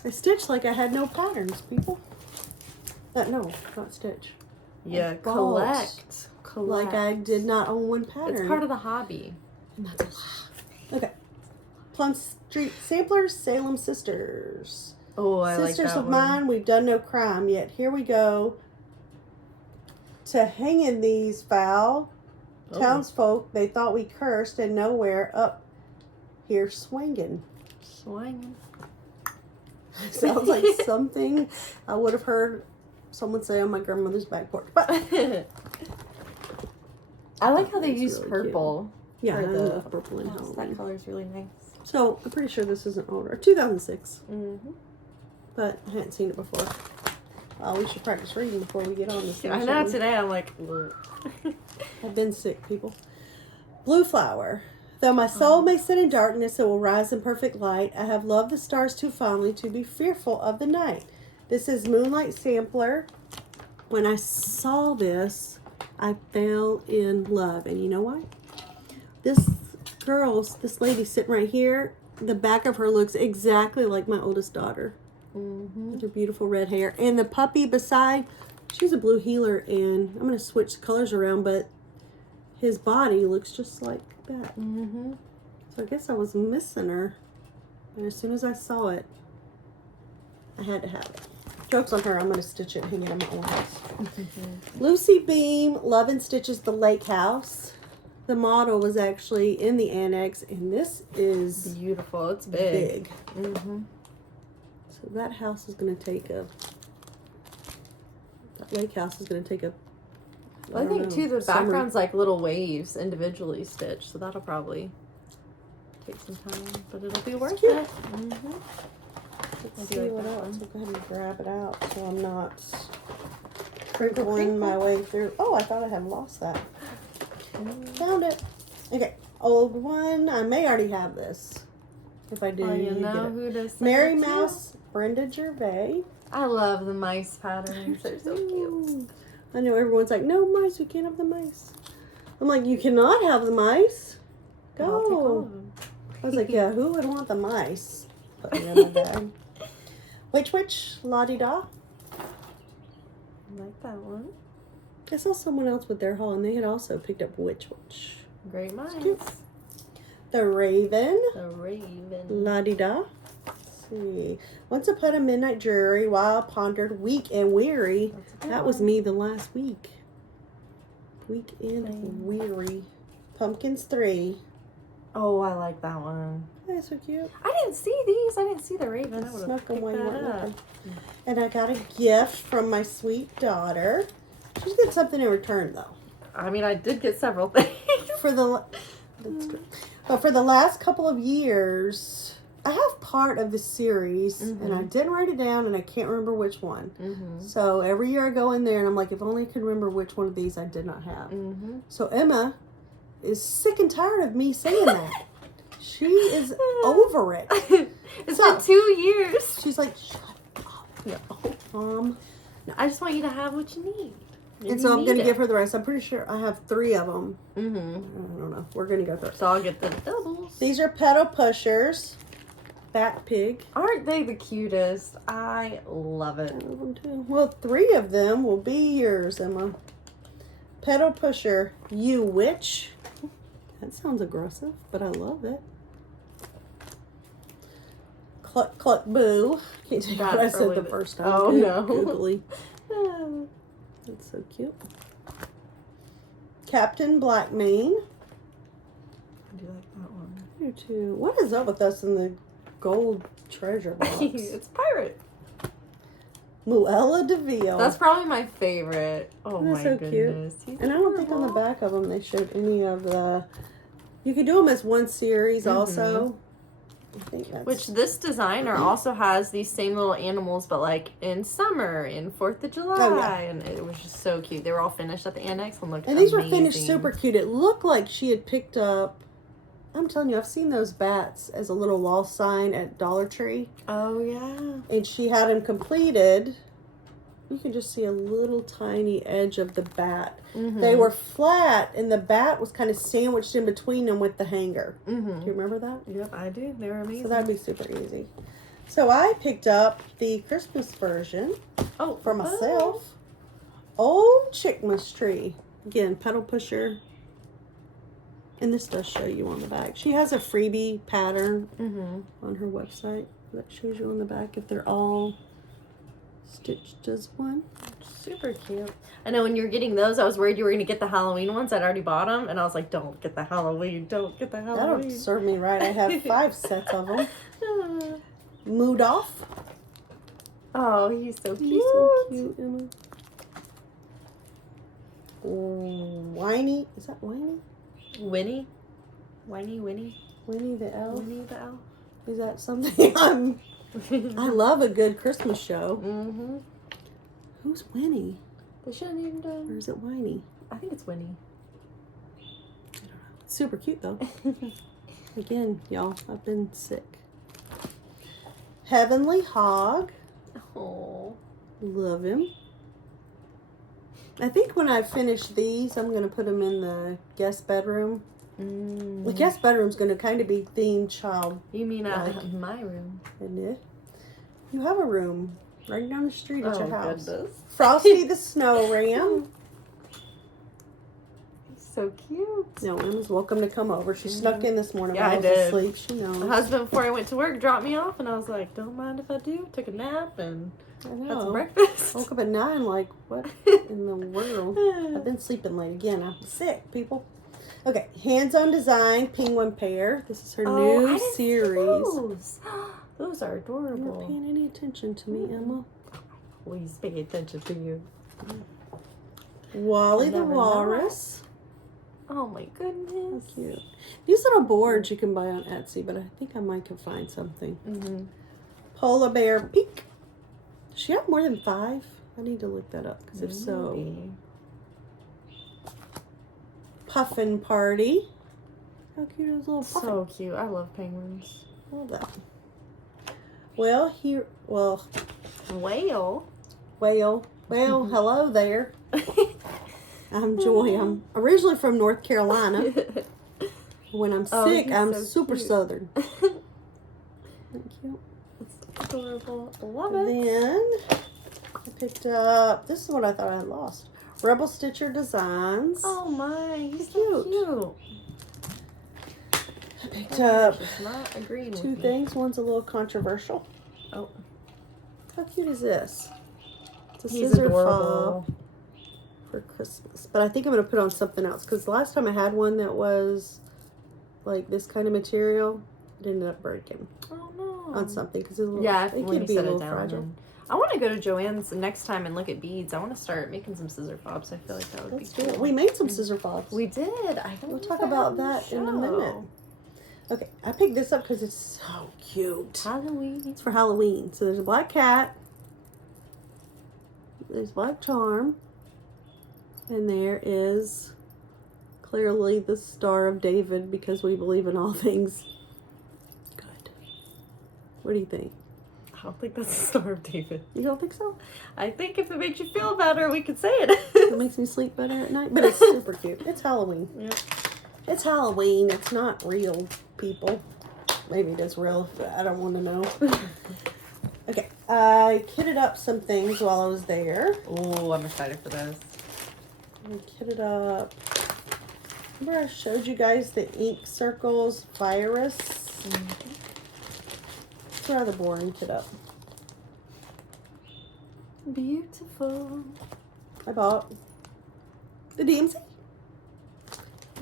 I stitched like I had no patterns, people. No, not stitch. Yeah, I bought collect. Like I did not own one pattern. It's part of the hobby. And that's a lot. Okay. Plum Street Samplers, Salem Sisters. Oh, I like Sisters that of one. mine, we've done no crime yet. Here we go. To hang in these foul townsfolk, they thought we cursed and nowhere up here swinging. Swinging. Sounds like something I would have heard someone say on my grandmother's back porch. But I like how they That's use really purple. yeah, I for love purple and That Halloween. color's really nice. So I'm pretty sure this isn't older. 2006, Mm-hmm. but I hadn't seen it before. We should practice reading before we get on this thing. I know shouldn't we? today I'm like, ugh. I've been sick, people. Blue flower. Though my soul may sit in darkness, it will rise in perfect light. I have loved the stars too fondly to be fearful of the night. This is Moonlight Sampler. When I saw this, I fell in love. And you know why? This lady sitting right here, the back of her looks exactly like my oldest daughter. Mm-hmm. With her beautiful red hair. And the puppy beside, she's a blue heeler, and I'm going to switch the colors around, but his body looks just like that. Mm-hmm. So I guess I was missing her. And as soon as I saw it, I had to have it. Joke's on her. I'm going to stitch it and hang it on my own house. Lucy Beam, Love and Stitches The Lake House. The model was actually in the Annex, and this is Beautiful. It's big. Mm-hmm. So that house is going to take that lake house is going to take I think too the background's like little waves individually stitched, so that'll probably take some time, but it'll be worth cute. it. Mm-hmm. Let's I see do like what that else. one. I'll go ahead and grab it out so I'm not crinkling my way through. Oh, I thought I had lost that. Found it. Okay, old one. I may already have this. If I do, Oh, you you know get it. who to send Mary it to? Mouse, Brenda Gervais. I love the mice patterns. They're so cute. Ooh. I know everyone's like, no mice, we can't have the mice. I'm like, you cannot have the mice. I'll take all Go. of them. I was like, yeah, who would want the mice? Put me in my bag. Witch, la-di-da. I like that one. I saw someone else with their haul, and they had also picked up Witch. Great mice. cute. The Raven, The Raven. la-di-da. Let's see. Once upon a midnight dreary, while I pondered, weak and weary. That's a good That was one. me the last week. Weak and Same. weary. Pumpkins 3. Oh, I like that one. That's so cute. I didn't see these. I didn't see the raven. I would have Snuck picked them while you that weren't up. looking. And I got a gift from my sweet daughter. She's getting something in return, though. I mean, I did get several things. That's good. But for the last couple of years, I have part of the series, and I didn't write it down, and I can't remember which one. So every year I go in there, and I'm like, if only I could remember which one of these I did not have. So Emma is sick and tired of me saying that. She is over it. It's been 2 years. She's like, shut up. No. I just want you to have what you need. And so I'm going to give her the rest. I'm pretty sure I have 3 of them. I Mm-hmm. don't know. We're going to go through it. So I'll get the doubles. These are pedal pushers. Bat pig. Aren't they the cutest? I love it. I love them too. Well, 3 of them will be yours, Emma. Pedal pusher, you witch. That sounds aggressive, but I love it. Cluck, cluck, boo. Can't take what I said the first time. Oh, no. Googly. That's so cute. Captain Blackmane. I do like that one. You too. What is up with us in the gold treasure box? It's pirate. Muella DeVille. That's probably my favorite. Oh That's my so goodness. cute. And I don't think on the back of them they showed any of the... You could do them as one series also. I think that's... Which this designer also has these same little animals, but like in summer, in 4th of July. Oh, yeah. And it was just so cute. They were all finished at the Annex and looked And these amazing. were finished super cute. It looked like she had picked up... I'm telling you, I've seen those bats as a little wall sign at Dollar Tree. Oh, yeah. And she had them completed. You can just see a little tiny edge of the bat. They were flat, and the bat was kind of sandwiched in between them with the hanger. Do you remember that? Yep, I do. They were amazing. So that'd be super easy. So I picked up the Christmas version for myself. Old Chickmas Tree. Again, pedal pusher. And this does show you on the back. She has a freebie pattern on her website that shows you on the back if they're all stitched as one. Super cute. I know when you were getting those, I was worried you were going to get the Halloween ones. I'd already bought them. And I was like, don't get the Halloween. Don't get the Halloween. That'll serve me right. I have 5 sets of them. Mood off. Oh, he's so cute. He's so cute, Emma. Whiny. Is that Whiny? Winnie? Winnie the elf. Winnie the elf. Is that something I love a good Christmas show. Who's Winnie? They shouldn't even done. Or is it Whiny? I think it's Winnie. I don't know. Super cute though. Again, y'all, I've been sick. Heavenly Hog. Oh. Love him. I think when I finish these, I'm going to put them in the guest bedroom. The guest bedroom's going to kind of be themed child. You mean my room? Isn't it? You have a room right down the street at your house. Goodness. Frosty the Snow Ram. So cute. No, Emma's welcome to come over. She snuck in this morning Yeah, while I I was did. asleep. She knows. My husband, before I went to work, dropped me off, and I was like, don't mind if I do. Took a nap and I had know. some breakfast. Woke up at 9 like, what in the world? I've been sleeping late again. I'm sick, people. Okay, Hands On Design, Penguin Pair. This is her new series. Those are You're adorable. not paying any attention to me, Emma. Please pay attention to you. Wally the never Walrus. Oh my goodness. How cute. These little boards you can buy on Etsy, but I think I might can find something. Polar Bear Peak. Does she have more than 5? I need to look that up, because if so. Puffin Party. How cute is little puffin? So cute. I love penguins. Love that. Well, Whale. Well, hello there. I'm Joy. I'm originally from North Carolina. When I'm sick, I'm so super cute. southern. Thank you. It's adorable. I love it. Then I picked up, this is what I thought I had lost. Rebel Stitcher Designs. Oh my, he's Cute. so cute. I picked up She's not agreeing 2 with me. things. One's a little controversial. Oh. How cute is this? It's a He's scissor adorable. fob for Christmas. But I think I'm going to put on something else, because the last time I had one that was like this kind of material, it ended up breaking Oh no. on something because it when could you be a set little it down. fragile. I want to go to Joann's next time and look at beads. I want to start making some scissor fobs. I feel like that would Let's be do cool. it. We made some scissor fobs. We did. I don't We'll know talk if I about have on the that in a show. minute. Okay, I picked this up because it's so cute. Halloween. It's for Halloween. So there's a black cat. There's black charm. And there is clearly the Star of David because we believe in all things good. What do you think? I don't think that's the Star of David. You don't think so? I think if it makes you feel better, we could say it. It makes me sleep better at night. But it's super cute. It's Halloween. Yep. It's Halloween. It's not real, people. Maybe it is real, but I don't want to know. Okay. I kitted up some things while I was there. Oh, I'm excited for this. I kitted up. Remember I showed you guys the ink circles virus? It's rather boring kit up. Beautiful. I bought the DMC.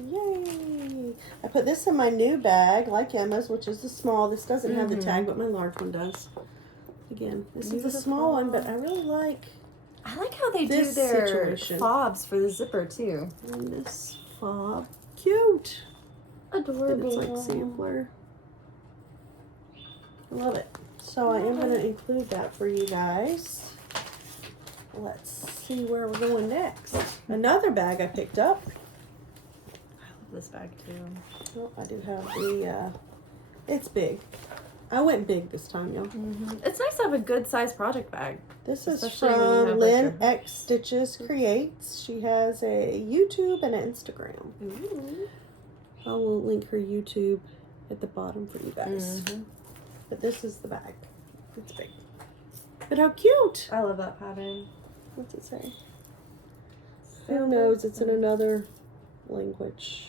Yay! I put this in my new bag, like Emma's, which is the small. This doesn't have the tag, but my large one does. Again, this is a small one, but I really like I like how they do this their situation. fobs for the zipper too. And this fob. Cute! And Adorable. it's like sampler. I love it. So I am going to include that for you guys. Let's see where we're going next. Another bag I picked up. I love this bag too. Oh, I do have the, it's big. I went big this time, y'all. It's nice to have a good sized project bag. This is Especially when you from have, Lynn like, X Stitches Creates. She has a YouTube and an Instagram. Ooh. I will link her YouTube at the bottom for you guys. But this is the bag. It's big. But how cute! I love that pattern. What's it say? Who knows? It's in another language.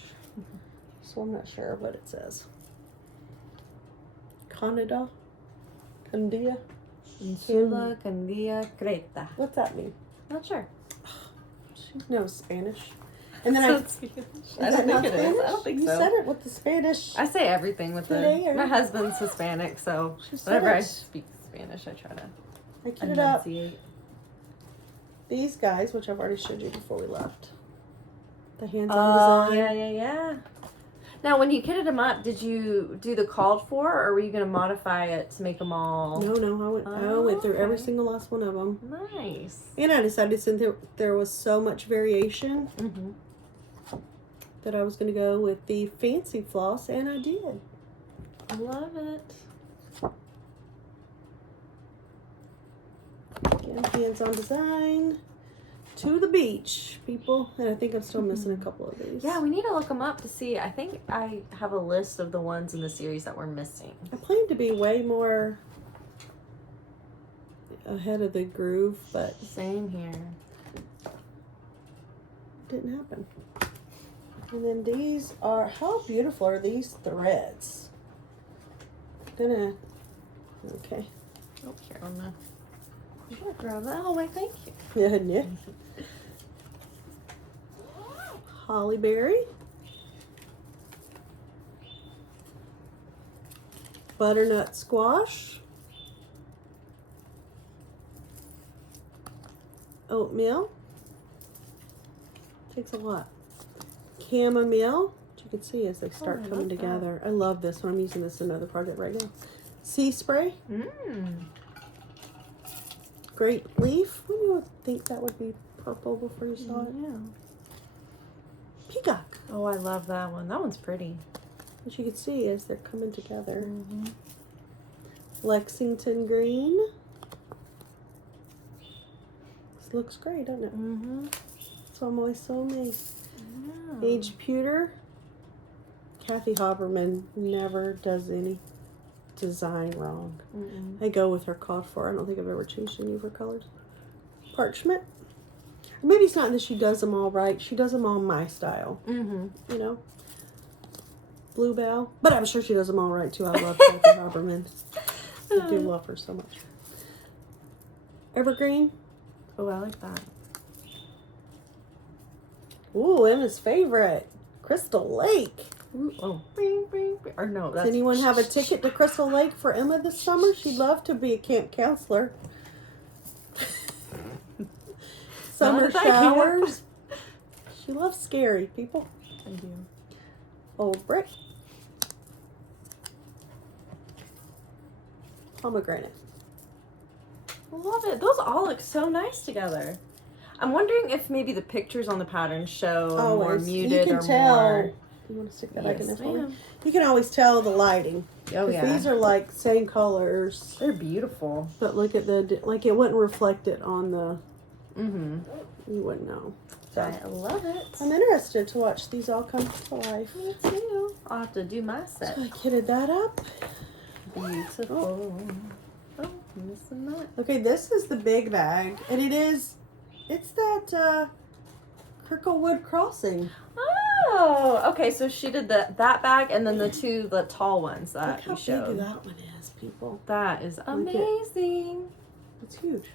So I'm not sure what it says. Canada? Candia? Insula Candia Creta. What's that mean? Not sure. She knows Spanish. And then Is I that not think it is. Spanish? I don't think you so. said it with the Spanish. I say everything with Today, the. or- My husband's Hispanic, so She said whenever I it. speak Spanish, I try to I kitted up enunciate. these guys, which I've already showed you before we left. The hands-on design. yeah. Now, when you kitted them up, did you do the called for, or were you going to modify it to make them all No, I went through every okay. single last one of them. nice? And I decided since there was so much variation that I was going to go with the fancy floss, and I did. I love it. Again, hands-on design. To the beach, people. And I think I'm still missing a couple of these. Yeah, we need to look them up to see. I think I have a list of the ones in the series that we're missing. I plan to be way more ahead of the groove, but Same here. it didn't happen. And then these are, how beautiful are these threads? Okay. Oh, here on the. I'm gonna grab that. Oh, wait, thank you. Yeah, yeah. Holly berry. Butternut squash. Oatmeal. Takes a lot. Chamomile, which you can see as they start I coming love that. together. I love this one. I'm using this in another project right now. Sea spray. Grape leaf. Wouldn't you think that would be purple before you saw it? Yeah. Peacock. Oh, I love that one. That one's pretty. Which you can see as they're coming together. Lexington green. This looks great, doesn't it? It's almost so amazing. Aged pewter. Kathy Haberman never does any design wrong. I go with her called for. I don't think I've ever changed any of her colors. Parchment. Maybe it's not that she does them all right. She does them all my style. You know? Bluebell. But I'm sure she does them all right too. I love Kathy Haberman. I do love her so much. Evergreen. Oh, I like that. Ooh, Emma's favorite. Crystal Lake. Ooh, oh, bing, bing, bing. Or no, that's... Does anyone have a ticket to Crystal Lake for Emma this summer? She'd love to be a camp counselor. Summer showers. She loves scary people. I do. Old brick. Pomegranate. Love it. Those all look so nice together. I'm wondering if maybe the pictures on the pattern show more muted you can or tell. more. You want to stick that Yes, back in this ma'am. one? You can always tell the lighting. Oh yeah. These are like same colors. They're beautiful. But look at the, like it wouldn't reflect it on the, Mm-hmm. you wouldn't know. So, I love it. I'm interested to watch these all come to life. Me too. I'll have to do my set. So I kitted that up. Beautiful. Oh, missing that. Okay, this is the big bag. And it's that Cricklewood Crossing. Oh, okay. So she did that bag and then the tall ones Look that how you showed. big that one is, people. That is amazing. It's huge.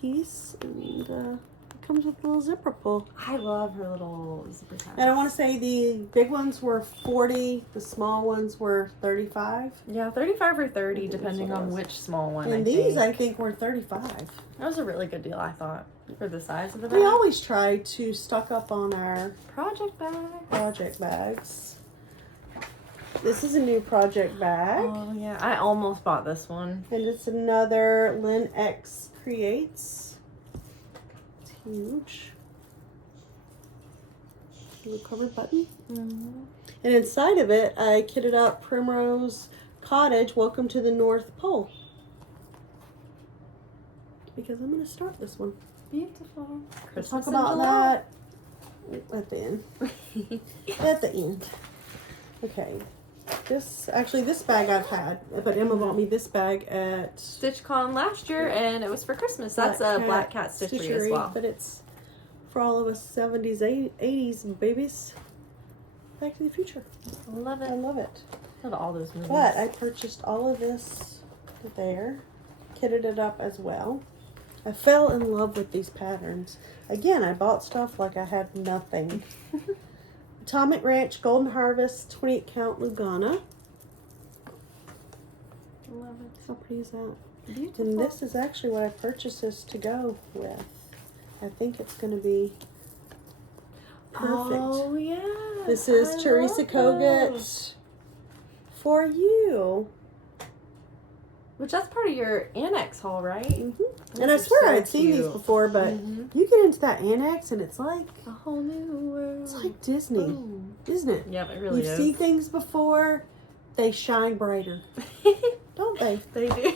Piece, and it comes with a little zipper pull. I love her little zipper tabs. And I want to say the big ones were 40, the small ones were 35. Yeah, 35 or 30, think depending that's what it on was. which small one. And I think were 35. That was a really good deal, I thought, for the size of the bag. We always try to stock up on our Project bag. project bags. This is a new project bag. Oh yeah, I almost bought this one. And it's another Lynn X Creates. It's huge. Little cover button. Mm-hmm. And inside of it, I kitted out Primrose Cottage, Welcome to the North Pole. Because I'm going to start this one. Beautiful. We'll Christmas talk in about July. that at the end. At the end. Okay. This bag I've had, but Emma bought me this bag at StitchCon last year, and it was for Christmas. That's a Black Cat Stitchery as well. But it's for all of us 70s, 80s babies. Back to the Future. Love it. I love it. Love all those movies. But I purchased all of this there, kitted it up as well. I fell in love with these patterns. Again, I bought stuff like I had nothing. Atomic Ranch Golden Harvest 28 count Lugana. Love it. How pretty is that? Beautiful. And this is actually what I purchased this to go with. I think it's going to be perfect. Oh yeah. This is I Teresa love Kogut those. for you. Which that's part of your Annex haul, right? Mm-hmm. And I swear I had seen these before, but you get into that Annex and it's like a whole new world. It's like Disney, Boom. isn't it? Yep, it really You is. see things before, they shine brighter, don't they? They do.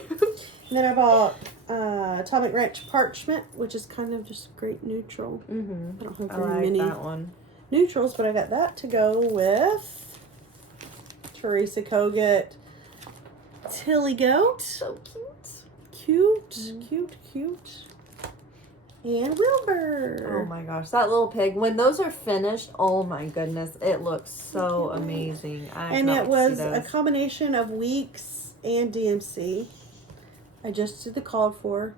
And then I bought Atomic Ranch Parchment, which is kind of just great neutral. Mm-hmm. I don't have I very like many that one. neutrals, but I got that to go with Teresa Kogut Tilly Goat. So cute. Cute. And Wilbur. Oh my gosh, that little pig. When those are finished, oh my goodness, it looks so amazing. And it was a combination of Weeks and DMC. I just did the called for.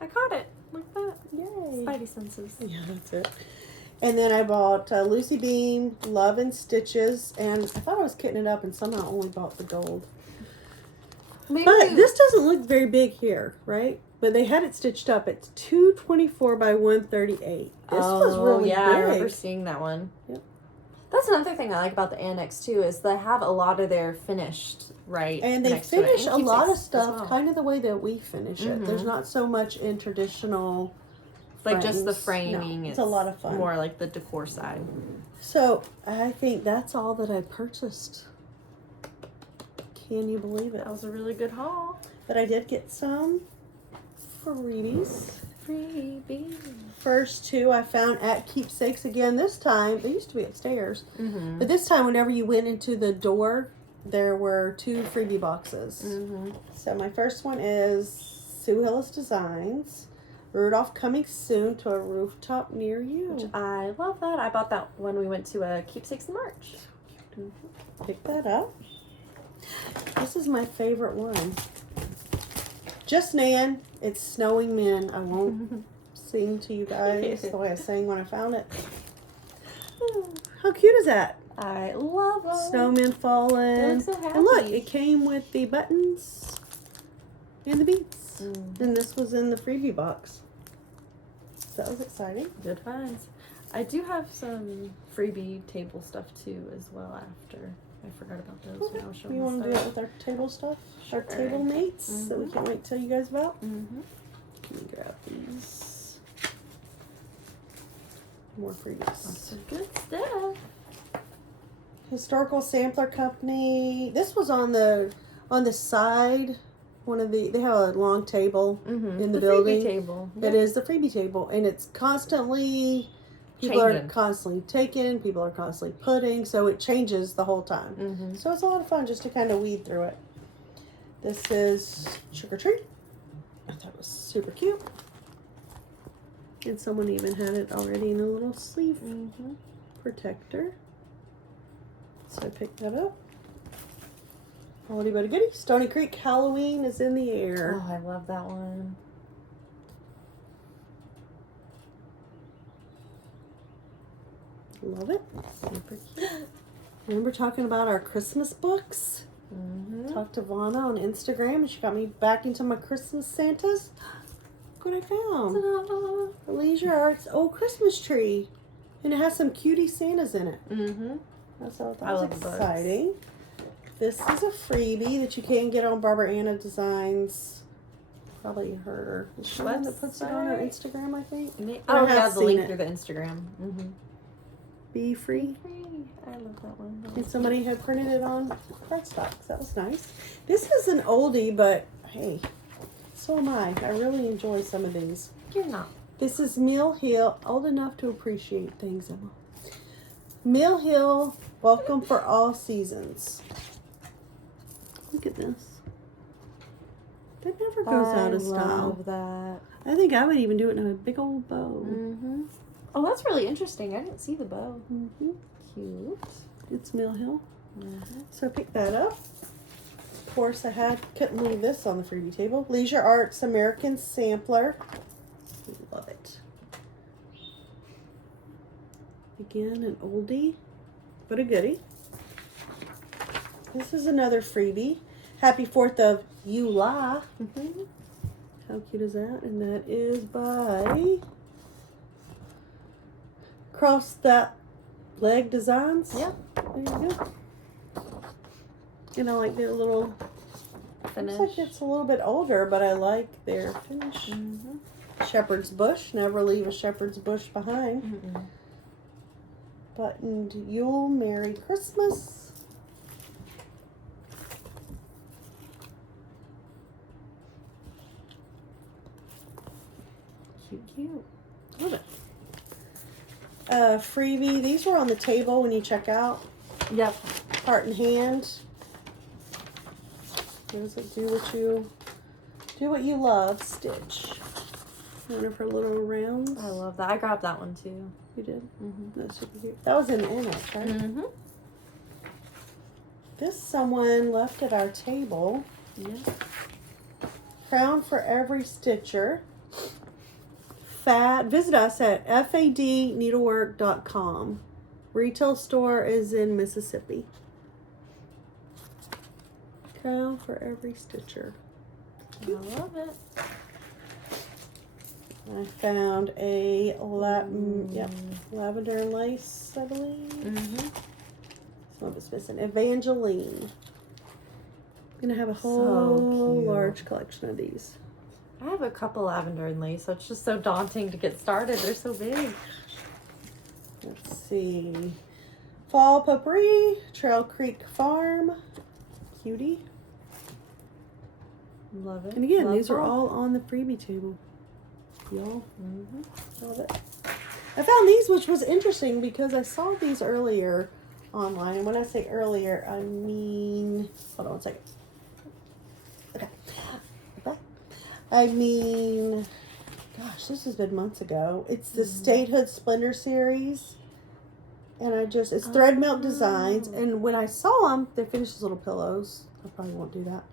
I caught it. Look at that. Yay. Spidey senses. Yeah, that's it. And then I bought Lucy Beam, Love and Stitches, and I thought I was kitting it up and somehow only bought the gold. Maybe But this doesn't look very big here, right? But they had it stitched up. It's 224 by 138. This was really yeah, big. I remember seeing that one. Yep. That's another thing I like about the Annex too, is they have a lot of their finished right And they next to it. finish And a lot of Keepsakes as stuff well. kind of the way that we finish it. Mhm. There's not so much in traditional Like just the frames. framing. No, it's a lot of fun. More like the decor side. So I think that's all that I purchased. Can you believe it? That was a really good haul. But I did get some freebies. Freebie. First two I found at Keepsakes again. This time, they used to be upstairs. Mm-hmm. But this time, whenever you went into the door, there were 2 freebie boxes. Mm-hmm. So my first one is Sue Hillis Designs. Rudolph coming soon to a rooftop near you. Which I love that. I bought that when we went to Keepsakes in March. Pick that up. This is my favorite one. Just Nan. It's Snowing Men. I won't sing to you guys the way I sang when I found it. How cute is that? I love them. Snowman falling. They look so happy. And look, it came with the buttons and the beads. And this was in the freebie box. So that was exciting. Good finds. I do have some freebie table stuff too as well after. I forgot about those when I was showing You want to do stuff. it with our table stuff? Sure. Our table mates that we can't wait to tell you guys about? Mm-hmm. Let me grab these. More freebies. Lots of good stuff. Historical Sampler Company. This was on the side. They have a long table in the building. Freebie table. It is the freebie table, and it's constantly people are Changing. constantly taking, people are constantly putting, so it changes the whole time. So it's a lot of fun just to kind of weed through it. This is Trick or Treat. I thought it was super cute, and someone even had it already in a little sleeve protector. So I picked that up. Quality but a goodie. Stony Creek Halloween is in the air. Oh, I love that one. Love it. Super cute. Remember talking about our Christmas books? Talked to Vana on Instagram and she got me back into my Christmas Santas. Look what I found. Ta-da. Leisure Arts Christmas tree. And it has some cutie Santas in it. So that was exciting. This is a freebie that you can get on Barbara Anna Designs. Probably her. Is she the one that puts it on her Instagram, I think? Oh, I yeah, have the seen link it. through the Instagram. Be free. I love that one. And somebody had printed it on cardstock. So that was nice. This is an oldie, but hey, so am I. I really enjoy some of these. You're not. This is Mill Hill, old enough to appreciate things, Emma. Mill Hill, welcome for all seasons. Look at this. That never goes out of style. I love that. I think I would even do it in a big old bow. Oh, that's really interesting. I didn't see the bow. Cute. It's Mill Hill. So I picked that up. Of course, couldn't leave this on the freebie table. Leisure Arts American Sampler. Love it. Again, an oldie, but a goodie. This is another freebie. Happy 4th of July. How cute is that? And that is by Cross That Leg Designs. Yeah. There you go. And I like their little Finish. Looks like it's a little bit older, but I like their finish. Shepherd's Bush. Never leave a shepherd's bush behind. Buttoned Yule. Merry Christmas. Cute. Love it. Freebie. These were on the table when you check out. Yep. Heart in hand. There's a do what you love stitch. One of her little rounds. I love that. I grabbed that one too. You did? That's super cute. That was in Annex, right? This someone left at our table. Yeah. Crown for every stitcher. Visit us at fadneedlework.com. Retail store is in Mississippi. Crown for every stitcher. I love it. I found a lavender and lace, I believe. Some of it's missing. Evangeline. I'm gonna have a whole large collection of these. I have a couple lavender and lace, so it's just so daunting to get started. They're so big. Let's see. Fall Potpourri, Trail Creek Farm. Cutie. Love it. And again, love these are fall. all on the freebie table. Y'all. Love it. I found these, which was interesting because I saw these earlier online. And when I say earlier, I mean, hold on one second. Okay. I mean, gosh, this has been months ago. It's the Statehood Splendor series. And it's thread melt designs. And when I saw them, they finished as little pillows. I probably won't do that.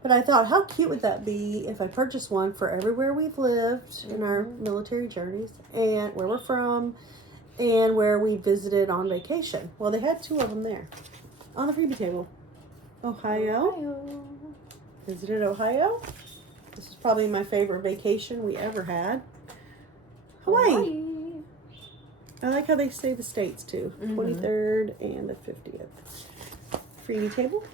But I thought, how cute would that be if I purchased one for everywhere we've lived in our military journeys and where we're from and where we visited on vacation. Well, they had 2 of them there on the freebie table. Ohio. Visited Ohio. This is probably my favorite vacation we ever had. Hawaii. I like how they say the states too. 23rd and the 50th. Freebie table.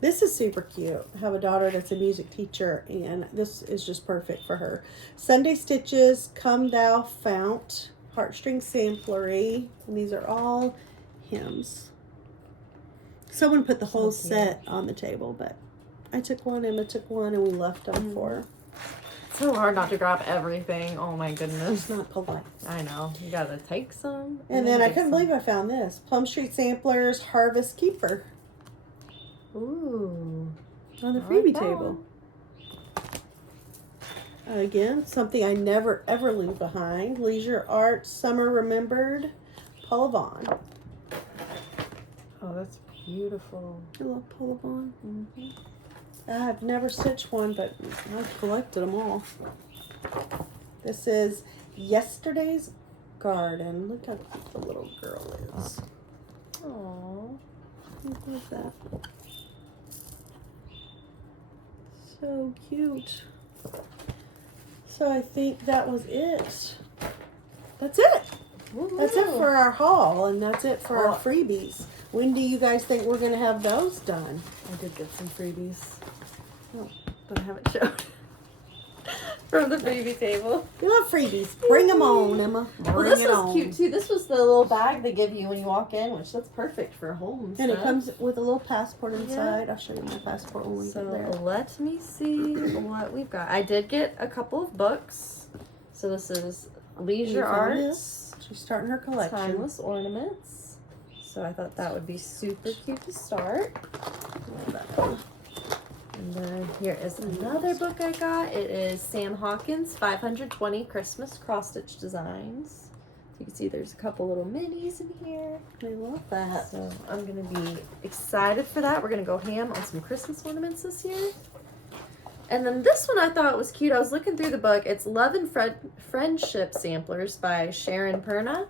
This is super cute. I have a daughter that's a music teacher, and this is just perfect for her. Sunday Stitches, Come Thou Fount, Heartstring Samplery. And these are all hymns. Someone put the whole set on the table, but I took one, Emma took one, and we left them for her. So hard not to grab everything. Oh my goodness. It's not polite. I know. You gotta take some. And then I couldn't believe I found this. Plum Street Samplers Harvest Keeper. Ooh. On the freebie table. Again, something I never ever leave behind. Leisure Art Summer Remembered. Paula Vaughn. Oh, that's beautiful. I love Paula Vaughn. I've never stitched one, but I've collected them all. This is Yesterday's Garden. Look how cute the little girl is. Aww. I love that. So cute. So I think that was it. That's it. Woo-hoo. That's it for our haul, and that's it for our freebies. When do you guys think we're going to have those done? I did get some freebies. Oh. But I haven't shown. From the freebie table. We love freebies. Bring them on, Emma. Well, this was cute too. This was the little bag they give you when you walk in, which that's perfect for home. And stuff. it comes with a little passport inside. I'll show you my passport when we get there. So let me see what we've got. I did get a couple of books. So this is Leisure Arts. She's starting her collection. Timeless Ornaments. So I thought that would be super cute to start. Love that one. And then here is another book I got. It is Sam Hawkins' 520 Christmas Cross-Stitch Designs. So you can see there's a couple little minis in here. I love that. So I'm going to be excited for that. We're going to go ham on some Christmas ornaments this year. And then this one I thought was cute. I was looking through the book. It's Love and Friendship Samplers by Sharon Perna.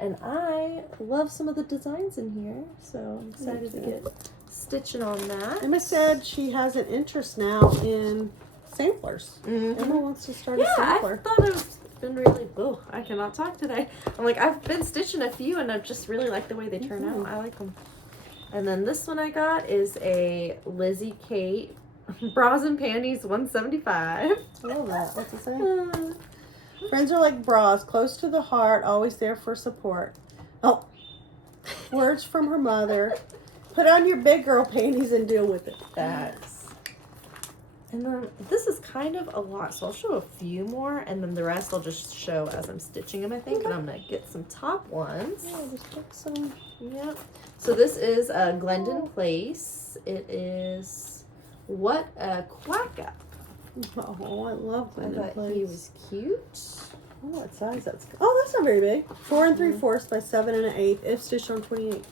And I love some of the designs in here. So I'm excited to get stitching on that. Emma said she has an interest now in samplers. Emma wants to start a sampler. I thought it's been really, I cannot talk today. I'm like, I've been stitching a few and I just really like the way they turn out. I like them. And then this one I got is a Lizzie Kate Bras and Panties 175. I love that. What's it say? Friends are like bras, close to the heart, always there for support. Oh, words from her mother. Put on your big girl panties and deal with it. That's. And then this is kind of a lot, so I'll show a few more, and then the rest I'll just show as I'm stitching them, I think. And I'm gonna get some top ones. Yeah, just pick some. Yep. So this is Glendon Place. It is What a Quack Up. Oh, I love Glendon I thought Place. he was cute. Oh, what size that's? Oh, that's not very big. 4 3/4 by 7 1/8. If stitched on 28.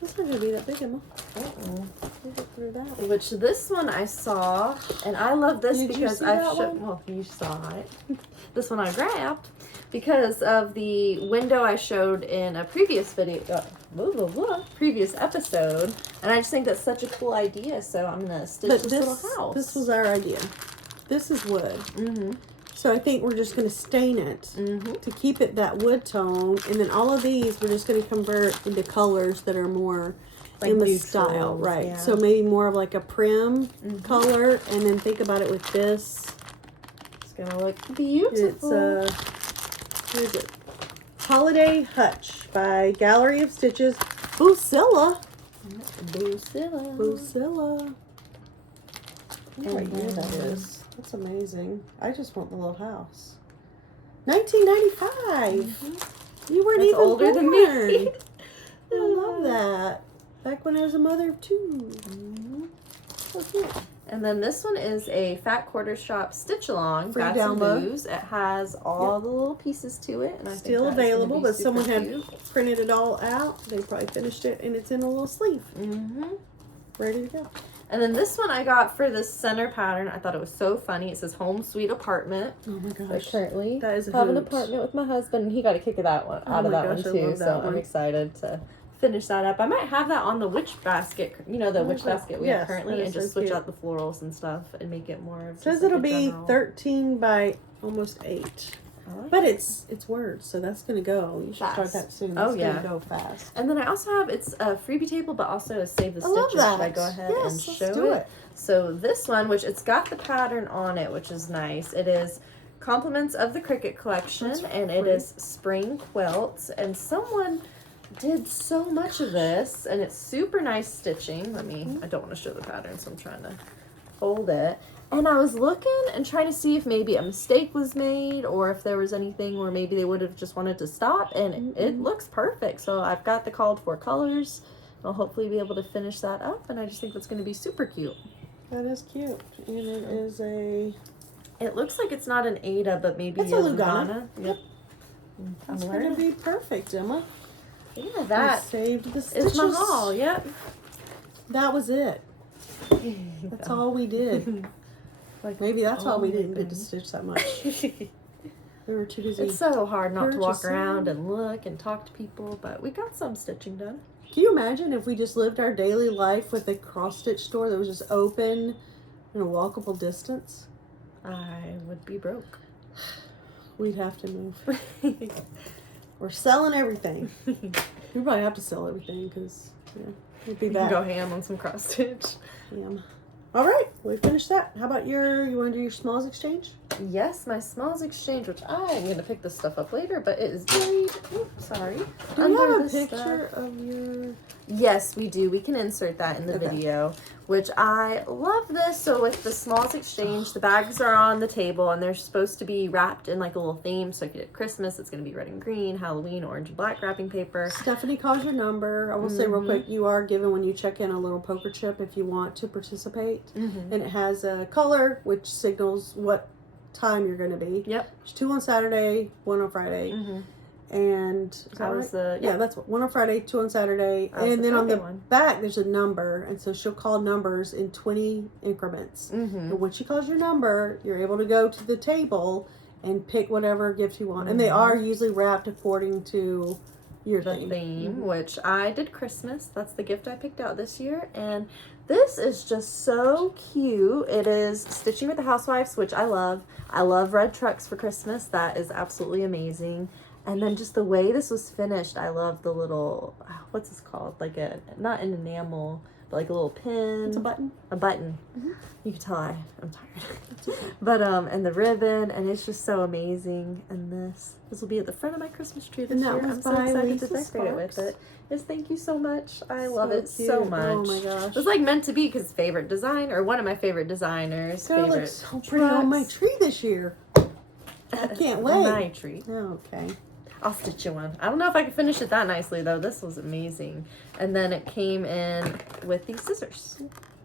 That's not gonna be that big, Emma. We'll get through that. Which this one I saw, and I love this Did you because see I've that shown. Well, you saw it. This one I grabbed because of the window I showed in a previous video, previous episode, and I just think that's such a cool idea. So I'm gonna stitch this little house. This was our idea. This is wood. So I think we're just going to stain it to keep it that wood tone. And then all of these, we're just going to convert into colors that are more like in the neutrals, style. Right. yeah. So maybe more of like a prim color. And then think about it with this. It's going to look beautiful. It's, what is it? Holiday Hutch by Gallery of Stitches. Boosilla. Boosilla. Boosilla. And What year that then- is. That's amazing. I just want the little house. 1995. You weren't That's even older than me. born. I love that. Back when I was a mother of 2. So cute. And then this one is a Fat Quarter Shop Stitch Along. Free Bats and download. Blues. It has all the little pieces to it. And I Still think that is gonna available, be but super someone had cute. printed it all out. They probably finished it, and it's in a little sleeve. Ready to go. And then this one I got for this center pattern. I thought it was so funny. It says Home Sweet Apartment. Oh my I gosh. currently That is a have an hoot. apartment with my husband, and he got a kick of that one out of that one I too. love that So one. I'm excited to finish that up. I might have that on the witch basket, you know, the witch basket we have currently, that and is just so switch cute. out the florals and stuff and make it more of just Says like it'll a be general. 13 by almost 8. I like But it. it's words, so that's gonna go. You should start Fast. that soon. Oh, It's yeah. gonna go fast. And then I also have, it's a freebie table, but also a Save the I love Stitcher. Should that. I go ahead Yes, and let's show do it? it. So this one, which it's got the pattern on it, which is nice. It is Compliments of the Cricket Collection, That's and it pretty. is spring quilts. And someone did so much of this, and it's super nice stitching. I don't want to show the pattern, so I'm trying to hold it. And I was looking and trying to see if maybe a mistake was made or if there was anything where maybe they would have just wanted to stop, and it looks perfect. So I've got the called for colors. I'll hopefully be able to finish that up, and I just think that's going to be super cute. That is cute. And it is a... It looks like it's not an Ada, but maybe It's a Lugana. Yep. It's gonna be perfect, Emma. Yeah, I that saved the stitches. is my haul. Yep. That was it. That's all we did. Like, Maybe that's why we oh my didn't get to stitch that much. We were too busy. It's so hard not to walk purchasing. around and look and talk to people, but we got some stitching done. Can you imagine if we just lived our daily life with a cross stitch store that was just open in a walkable distance? I would be broke. We'd have to move. We're selling everything. We probably have to sell everything because we'd be You back. can go ham on some cross stitch. Yeah. All right, we finished that. How about you want to do your smalls exchange? Yes, my smalls exchange, which I'm going to pick this stuff up later, but it is buried. Oops, sorry. Do we under have a this picture stuff. of your... Yes, we do. We can insert that in the Okay. video, which I love this. So with the smalls exchange, the bags are on the table and they're supposed to be wrapped in like a little theme. So if you did Christmas, it's going to be red and green, Halloween, orange and black wrapping paper. Stephanie calls your number. I will say real quick, you are given when you check in a little poker chip if you want to participate. And it has a color which signals what time you're going to be. Yep. There's 2 on Saturday, 1 on Friday. And is that That was right? the Yeah, that's 1 on Friday, 2 on Saturday. That was And the then on the Friday one. back, there's a number. And so she'll call numbers in 20 increments. And when she calls your number, you're able to go to the table and pick whatever gift you want. And they are usually wrapped according to your the theme. theme, which I did Christmas. That's the gift I picked out this year. And this is just so cute. It is Stitching with the Housewives, which I love. I love red trucks for Christmas. That is absolutely amazing. And then just the way this was finished, I love the little, what's this called? Like a, not an enamel, but like a little pin. It's a button. A button. You can tell I'm tired. But, and the ribbon, and it's just so amazing. And this will be at the front of my Christmas tree this And that year. was I'm so by excited Lisa to decorate it with Sparks. it. Yes, thank you so much. I love So it so cute. much. Oh my gosh. It was like meant to be because favorite design, or one of my favorite designers. It's gonna favorite look so pretty on my trucks. tree this year. I can't wait. My tree. Okay. I'll stitch you one. I don't know if I can finish it that nicely though. This was amazing. And then it came in with these scissors.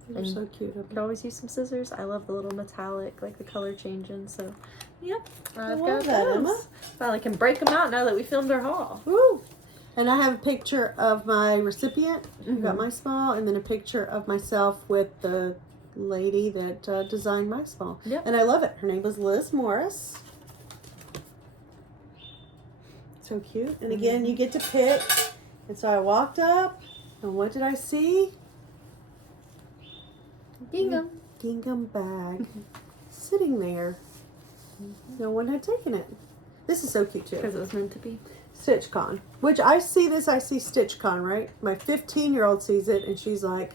They're so cute. You could always use some scissors. I love the little metallic, like the color changing. So, yep. I've love got that, those. Emma. Finally can break them out now that we filmed our haul. Woo! And I have a picture of my recipient who got my small, and then a picture of myself with the lady that designed my small. Yep. And I love it. Her name was Liz Morris. So cute. And again, you get to pick. And so I walked up, and what did I see? Gingham. Gingham bag sitting there. No one had taken it. This is so cute too. Because it was meant to be. StitchCon, which I see StitchCon, right? My 15-year-old sees it and she's like,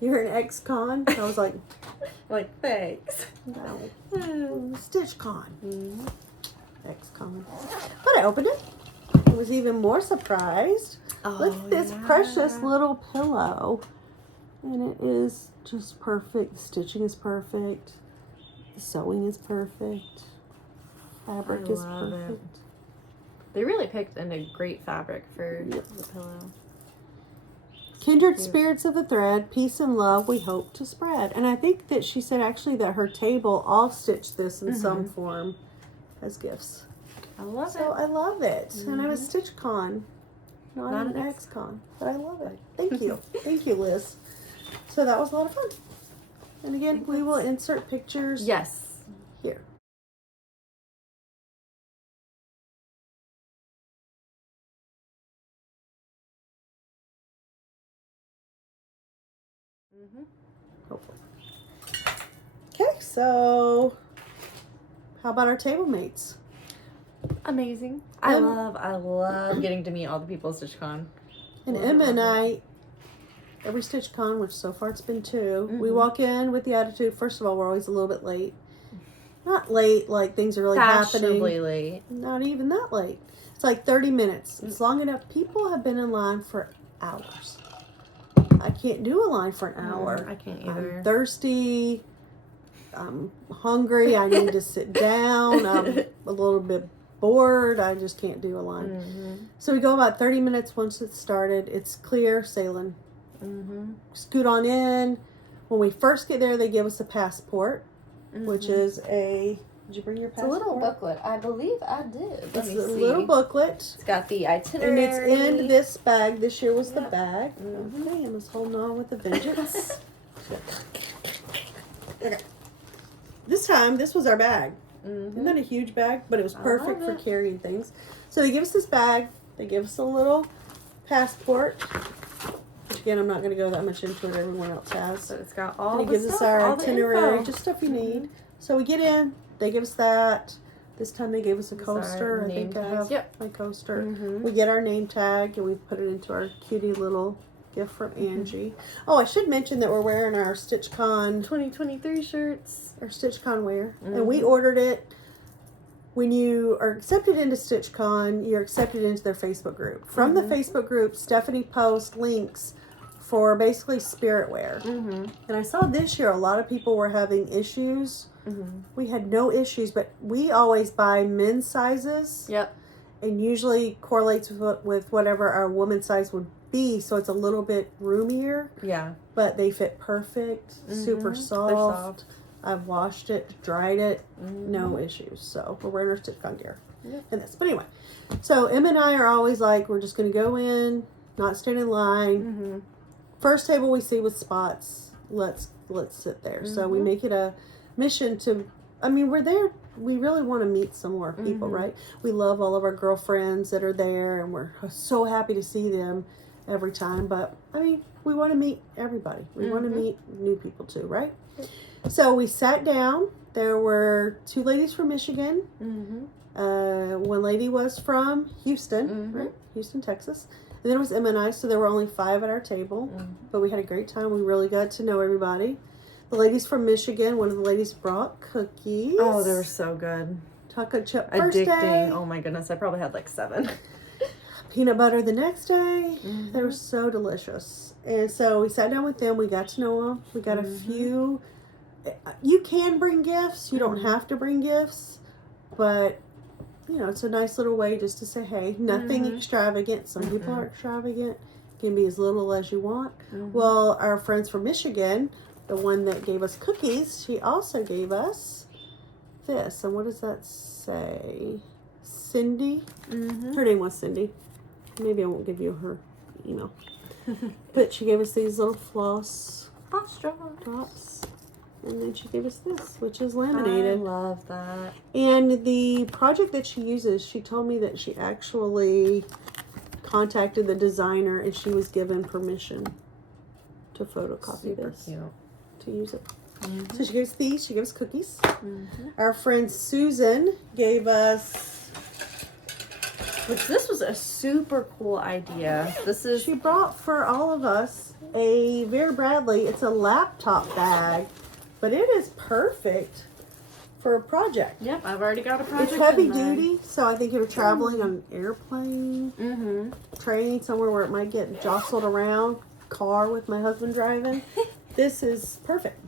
"You're an ex-con?" And I was like, Like, thanks. "No, StitchCon, ex-con." But I opened it. I was even more surprised. Look at this precious little pillow, and it is just perfect. The stitching is perfect. The sewing is perfect. Fabric is love it. perfect. They really picked a great fabric for the pillow. Kindred spirits of the thread, peace and love we hope to spread. And I think that she said actually that her table all stitched this in some form as gifts. I love So it. I love it. And I'm a StitchCon, not Not an an ex-con, but I love it. Thank you. Thank you, Liz. So that was a lot of fun. And again, we will insert pictures Yes. here. Hopefully. Okay, so how about our table mates? Amazing. I love getting to meet all the people at StitchCon. And Emma and I, every StitchCon, which so far it's been 2, we walk in with the attitude, first of all, we're always a little bit late. Not late, like things are really Fashionably happening. late. Not even that late. It's like 30 minutes. It's long enough. People have been in line for hours. I can't do a line for an hour. I can't either. I'm thirsty. I'm hungry. I need to sit down. I'm a little bit bored. I just can't do a line. So we go about 30 minutes once it's started. It's clear sailing. Scoot on in. When we first get there, they give us a passport, which is a... Did you bring your passport? It's a little booklet. I believe I did. It's a little booklet. It's got the itinerary. And it's in this bag. This year was the bag. Okay, Emma's holding on with a vengeance. Okay. This time, this was our bag. Isn't that a huge bag? But it was perfect for carrying things. So they give us this bag. They give us a little passport. Which again, I'm not going to go that much into it. Everyone else has. So it's got all and the it gives stuff, us our all itinerary, just stuff you need. So we get in. They give us that. This time they gave us a coaster. I think I have my coaster. We get our name tag and we put it into our cutie little gift from Angie. Oh, I should mention that we're wearing our StitchCon 2023 shirts. Our StitchCon wear. And we ordered it. When you are accepted into StitchCon, you're accepted into their Facebook group. From the Facebook group, Stephanie posts links for basically spirit wear. And I saw this year a lot of people were having issues. We had no issues, but we always buy men's sizes. Yep. And usually correlates with whatever our woman's size would be, so it's a little bit roomier. Yeah. But they fit perfect, super soft. They're soft. I've washed it, dried it, no issues. So we're wearing our StitchCon gear. And this. But anyway, so Emma and I are always like, we're just going to go in, not stand in line. First table we see with spots, let's sit there. So we make it a mission to, I mean, we're there, we really want to meet some more people, right? We love all of our girlfriends that are there, and we're so happy to see them every time. But, I mean, we want to meet everybody. We want to meet new people too, right? So we sat down. There were 2 ladies from Michigan. One lady was from Houston, right? Houston, Texas. And then it was Emma and I, so there were only 5 at our table. But we had a great time. We really got to know everybody. The ladies from Michigan, one of the ladies brought cookies. Oh, they were so good. Chocolate chip first Addicting. day. Oh my goodness, I probably had like 7. Peanut butter the next day. They were so delicious. And so we sat down with them. We got to know them. We got a few. You can bring gifts. You don't have to bring gifts. But, you know, it's a nice little way just to say, hey, nothing extravagant. Some people are extravagant. Can be as little as you want. Well, our friends from Michigan, the one that gave us cookies, she also gave us this. And what does that say? Cindy? Her name was Cindy. Maybe I won't give you her email. But she gave us these little floss drops. And then she gave us this, which is laminated. I love that. And the project that she uses, she told me that she actually contacted the designer and she was given permission to photocopy this. Cute. To use it. So she gave us these. She gave us cookies. Our friend Susan gave us... Which this was a super cool idea. This is... She brought for all of us a Vera Bradley. It's a laptop bag. But it is perfect for a project. Yep, I've already got a project. It's heavy duty, so I think if you're traveling on an airplane, train somewhere where it might get jostled around, car with my husband driving, this is perfect.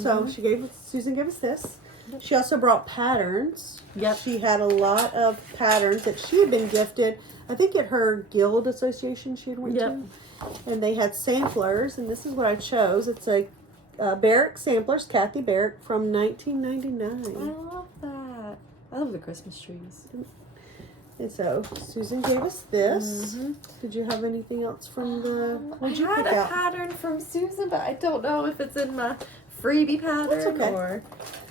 So Susan gave us this. She also brought patterns. Yep. She had a lot of patterns that she had been gifted, I think at her guild association she had went to. And they had samplers, and this is what I chose. It's a Barrick Samplers, Kathy Barrick, from 1999. I love that. I love the Christmas trees. And so Susan gave us this. Did you have anything else from the? I had a pattern from Susan, but I don't know if it's in my freebie pattern okay.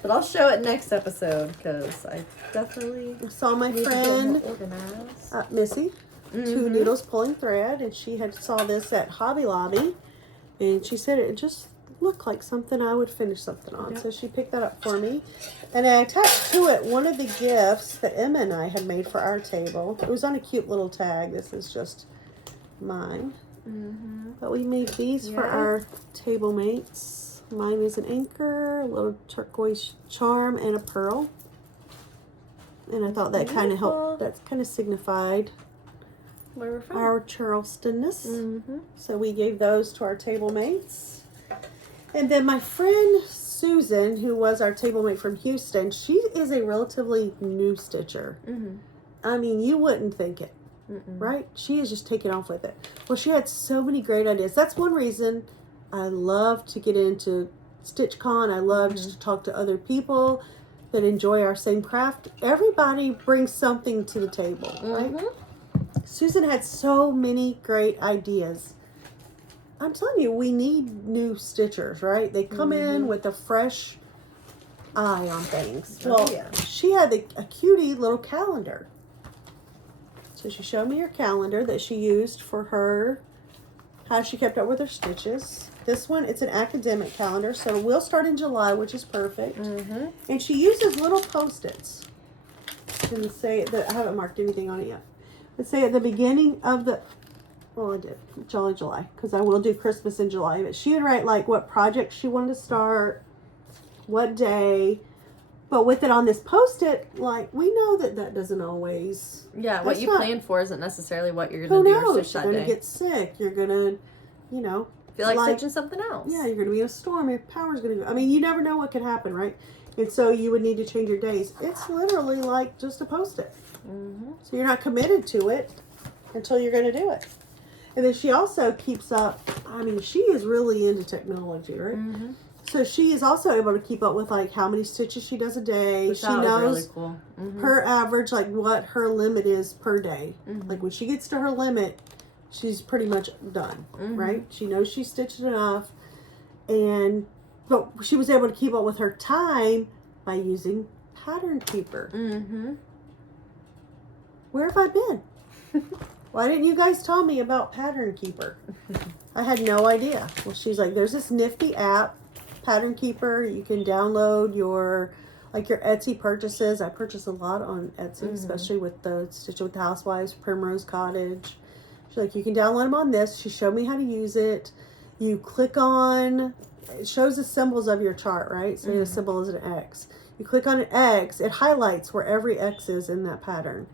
but I'll show it next episode because I definitely saw my need friend to get more organized. Missy, 2 needles pulling thread, and she had saw this at Hobby Lobby, and she said it just looked like something I would finish something on. Yep. So she picked that up for me, and I attached to it one of the gifts that Emma and I had made for our table. It was on a cute little tag. This is just mine, but we made these for our table mates. Mine is an anchor, a little turquoise charm, and a pearl. And I thought that kind of helped. That kind of signified Where we're from. our Charlestonness. So we gave those to our table mates. And then my friend Susan, who was our table mate from Houston, she is a relatively new stitcher. I mean, you wouldn't think it, right? She is just taking off with it. Well, she had so many great ideas. That's one reason I love to get into StitchCon. I love just to talk to other people that enjoy our same craft. Everybody brings something to the table, right? Susan had so many great ideas. I'm telling you, we need new stitchers, right? They come in with a fresh eye on things. Well, she had a cutie little calendar. So she showed me her calendar that she used for her, how she kept up with her stitches. This one, it's an academic calendar, so it will start in July, which is perfect. And she uses little Post-its. Didn't say that I haven't marked anything on it yet. Let's say at the beginning of the, well, I did Jolly July, because I will do Christmas in July. But she would write like what project she wanted to start, what day. But with it on this Post-it, like, we know that doesn't always. Yeah, what you plan for isn't necessarily what you're going to do your stitch that day. You're going to get sick. You're going to, you know. Feel like stitching something else. Yeah, you're going to be in a storm. Your power's going to go. I mean, you never know what could happen, right? And so you would need to change your days. It's literally like just a Post-it. So you're not committed to it until you're going to do it. And then she also keeps up. I mean, she is really into technology, right? So she is also able to keep up with like how many stitches she does a day. She knows really cool. her average, like what her limit is per day. Like when she gets to her limit, she's pretty much done, right? She knows she's stitched enough, but she was able to keep up with her time by using Pattern Keeper. Where have I been? Why didn't you guys tell me about Pattern Keeper? I had no idea. Well, she's like, there's this nifty app, Pattern Keeper. You can download your Etsy purchases. I purchase a lot on Etsy, especially with the Stitch with the Housewives, Primrose Cottage. She's like, you can download them on this. She showed me how to use it. You click on, it shows the symbols of your chart, right? So the symbol is an X. You click on an X, it highlights where every X is in that pattern.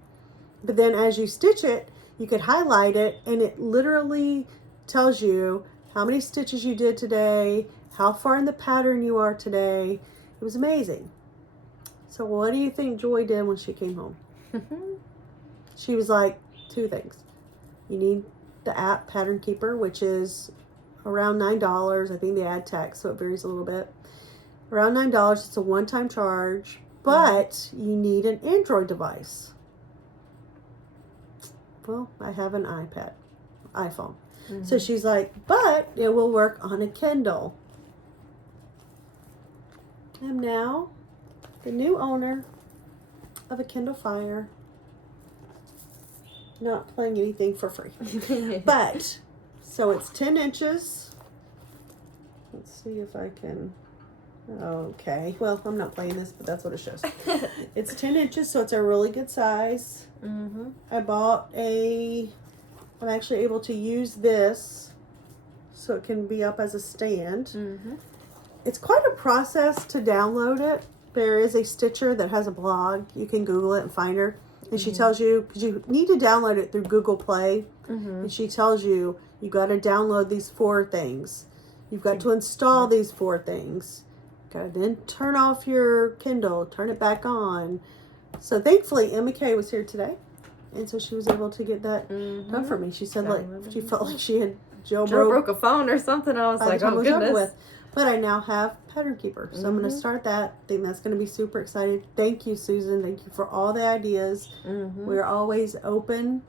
But then as you stitch it, you could highlight it, and it literally tells you how many stitches you did today, how far in the pattern you are today. It was amazing. So what do you think Joy did when she came home? She was like, 2 things. You need the app Pattern Keeper, which is around $9. I think they add tax, so it varies a little bit. Around $9. It's a one-time charge, but you need an Android device. Well, I have an iPhone. So she's like, but it will work on a Kindle. I'm now the new owner of a Kindle Fire. Not playing anything for free. But, so it's 10 inches. Let's see if I can. Okay. Well, I'm not playing this, but that's what it shows. It's 10 inches, so it's a really good size. I bought I'm actually able to use this so it can be up as a stand. It's quite a process to download it. There is a stitcher that has a blog. You can Google it and find her. And she tells you, because you need to download it through Google Play. And she tells you, you got to download these 4 things. You've got to install these 4 things. Got to then turn off your Kindle, turn it back on. So thankfully, Emma Kay was here today. And so she was able to get that done for me. She said like she felt like she had broke a phone or something. I was like, oh goodness. But I now have Pattern Keeper. So I'm going to start that. I think that's going to be super exciting. Thank you, Susan. Thank you for all the ideas. We're always open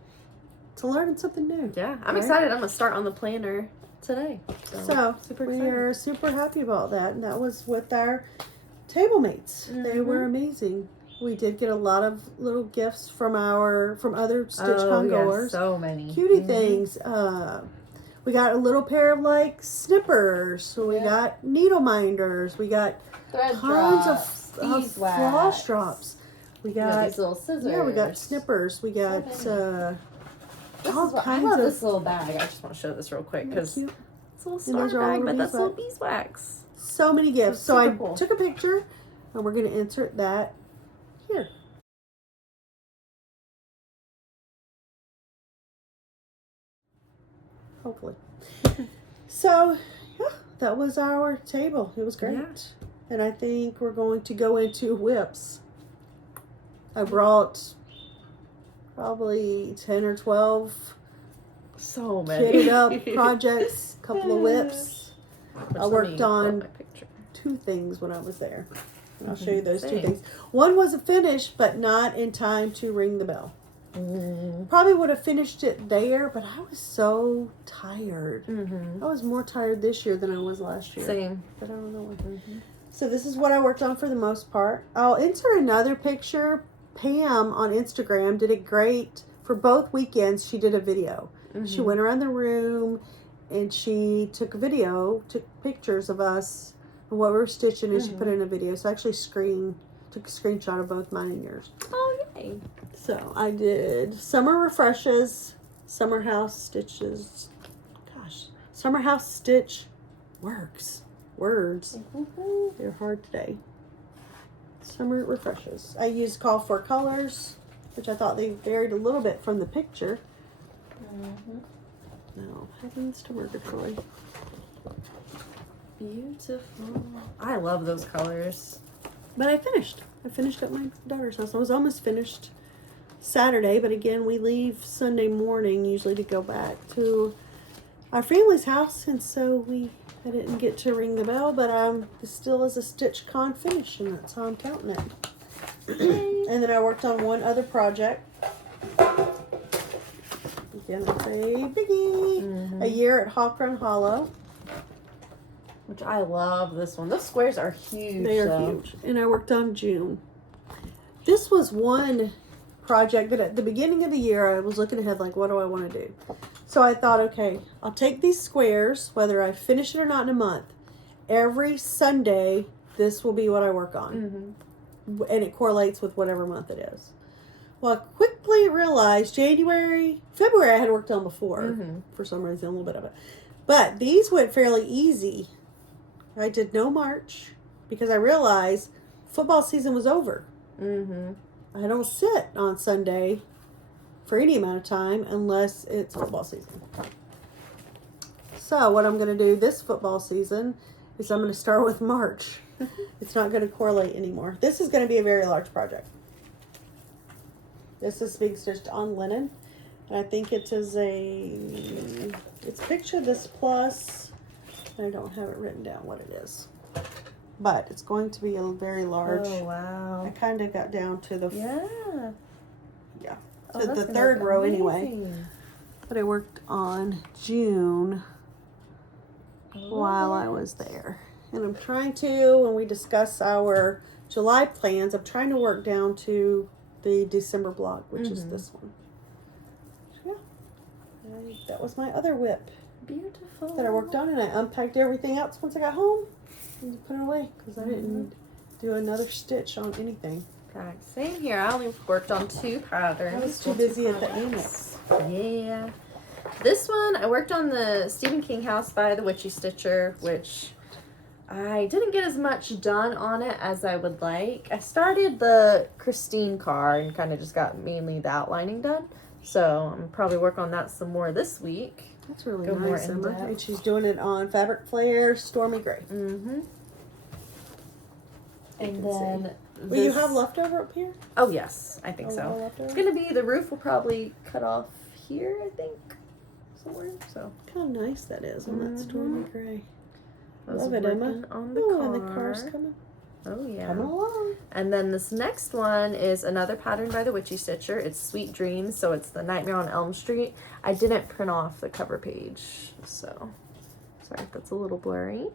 to learning something new. Yeah, I'm excited. I'm going to start on the planner today. So super we excited. are super happy about that. And that was with our table mates. They were amazing. We did get a lot of little gifts from other Stitch Congoers. Yeah, so many. Cutie things. We got a little pair of like snippers. So we got needle minders. We got Thread tons drops, of floss drops. We got these little scissors. Yeah, we got snippers. We got all I kinds love of this little bag. I just want to show this real quick because cute. it's a little And star those are all bag, but little that's little beeswax. beeswax. So many gifts. So I super cool. took a picture, and we're going to insert that here. Hopefully. So, yeah, that was our table. It was great. Yeah. And I think we're going to go into whips. I brought probably 10 or 12 So many. kitted up projects, a couple of whips. I worked on my picture. 2 things when I was there. And I'll show you those 2 Same. things. One was a finish, but not in time to ring the bell. Probably would have finished it there, but I was so tired. I was more tired this year than I was last year. Same. But I don't know why. So this is what I worked on for the most part. I'll insert another picture. Pam on Instagram did it great for both weekends. She did a video. She went around the room and she took a video, took pictures of us and what we were stitching, and she put it in a video. So I actually took a screenshot of both mine and yours. Oh, yay. So I did summer refreshes, summer house stitches. Gosh, summer house stitch words. They're hard today. Summer refreshes. I used call for colors, which I thought they varied a little bit from the picture. No, heavens to Murgatroyd. Beautiful. I love those colors. But I finished. I finished at my daughter's house. I was almost finished Saturday, but again, we leave Sunday morning usually to go back to our family's house, and so I didn't get to ring the bell, but it still is a Stitch Con finish, and that's how I'm counting it. And then I worked on one other project. Again, it's a biggie. A year at Hawk Run Hollow. Which I love this one. Those squares are huge. They are though. huge. And I worked on June. This was one project that at the beginning of the year I was looking ahead like, what do I want to do? So I thought, okay, I'll take these squares, whether I finish it or not in a month. Every Sunday, this will be what I work on. And it correlates with whatever month it is. Well, I quickly realized February I had worked on before. For some reason, a little bit of it. But these went fairly easy. I did no March because I realized football season was over. I don't sit on Sunday for any amount of time unless it's football season. So what I'm going to do this football season is I'm going to start with March. It's not going to correlate anymore. This is going to be a very large project. This is being stitched on linen. And I think it is it's Picture This Plus. I don't have it written down what it is. But it's going to be a very large. Oh, wow. I kind of got down to the Oh, the that's gonna third look row anyway. amazing. But I worked on June while I was there. And I'm trying to, when we discuss our July plans, I'm trying to work down to the December block, which is this one. So yeah, that was my other whip Beautiful. that I worked on, and I unpacked everything else once I got home and put it away because I didn't do another stitch on anything. Same here. I only worked on 2 patterns. I was too Well, 2 busy at the projects. Annex. Yeah. This one, I worked on the Stephen King house by the Witchy Stitcher, which I didn't get as much done on it as I would like. I started the Christine car and kind of just got mainly the outlining done. So I'm probably work on that some more this week. That's really Go more nice, in Emma. depth. And she's doing it on Fabric Flare Stormy Gray. And can then Will you have leftover up here? Oh yes, I think Oh, so. leftover? It's gonna be, the roof will probably cut off here, I think, somewhere. So Look how nice that is on that Stormy Gray. I was Love it, Emma. working on the Oh, car. and the car's coming. Oh yeah. Coming along. And then this next one is another pattern by the Witchy Stitcher. It's Sweet Dreams, so it's the Nightmare on Elm Street. I didn't print off the cover page, so Sorry if that's a little blurry.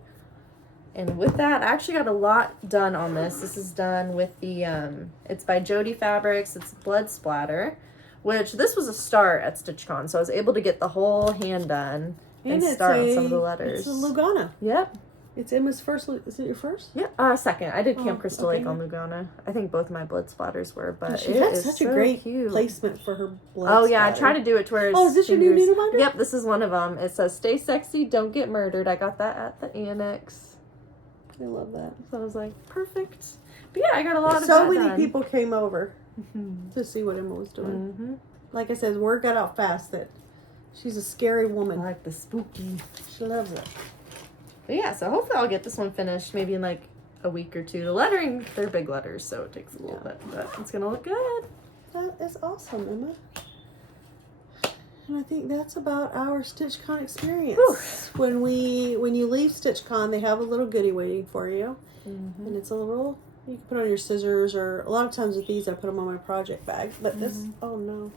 And with that, I actually got a lot done on this. This is done with the, it's by Jody Fabrics. It's Blood Splatter, which this was a start at StitchCon. So I was able to get the whole hand done and start on some of the letters. It's a Lugana. Yep. It's Emma's first. Is it your first? Yeah, second. I did Camp Crystal okay. Lake on Lugana. I think both my blood splatters were, but she it has is such so a great cute placement for her blood. Oh yeah, splatter. I try to do it to where. Oh, is this your new needle binder? Yep, this is one of them. It says "Stay sexy, don't get murdered." I got that at the Annex. I love that. So I was like, perfect. But yeah, I got a lot of so that many done. people came over to see what Emma was doing. Like I said, word got out fast that she's a scary woman. I like the spooky. She loves it. But yeah, so hopefully I'll get this one finished maybe in like a week or two. The lettering, they're big letters, so it takes a little bit, but it's gonna look good. That is awesome, Emma. And I think that's about our StitchCon experience. Whew. When you leave StitchCon, they have a little goodie waiting for you, and it's a little. You can put on your scissors, or a lot of times with these, I put them on my project bag. But this, oh no,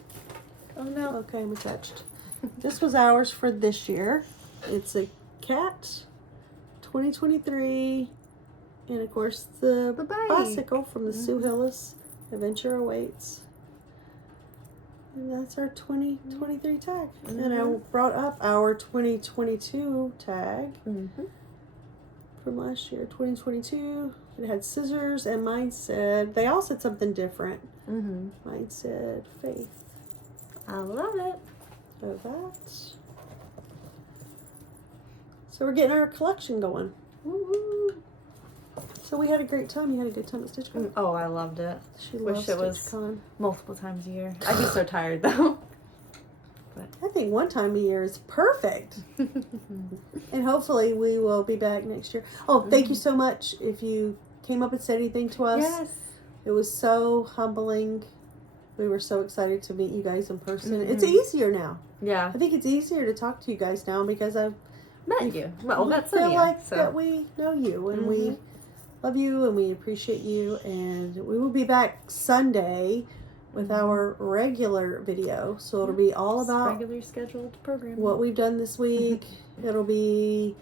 okay, I'm touched. This was ours for this year. It's a cat, 2023, and of course the bicycle from the Sue Hillis. Adventure awaits. And that's our 2023 tag. And I brought up our 2022 tag from last year, 2022. It had scissors, and mine said, they all said something different. Mine said faith. I love it. So that. So we're getting our collection going. Woo-hoo. So we had a great time. You had a good time at StitchCon? Oh, I loved it. She loves it was StitchCon. Multiple times a year. I'd be so tired though. But I think one time a year is perfect. And hopefully we will be back next year. Oh, thank you so much if you came up and said anything to us. Yes. It was so humbling. We were so excited to meet you guys in person. It's easier now. Yeah. I think it's easier to talk to you guys now because I've met you. Well, we met feel some like so. that we know you and we love you and we appreciate you, and we will be back Sunday with our regular video. So it'll be all about regular scheduled program. What we've done this week. It'll be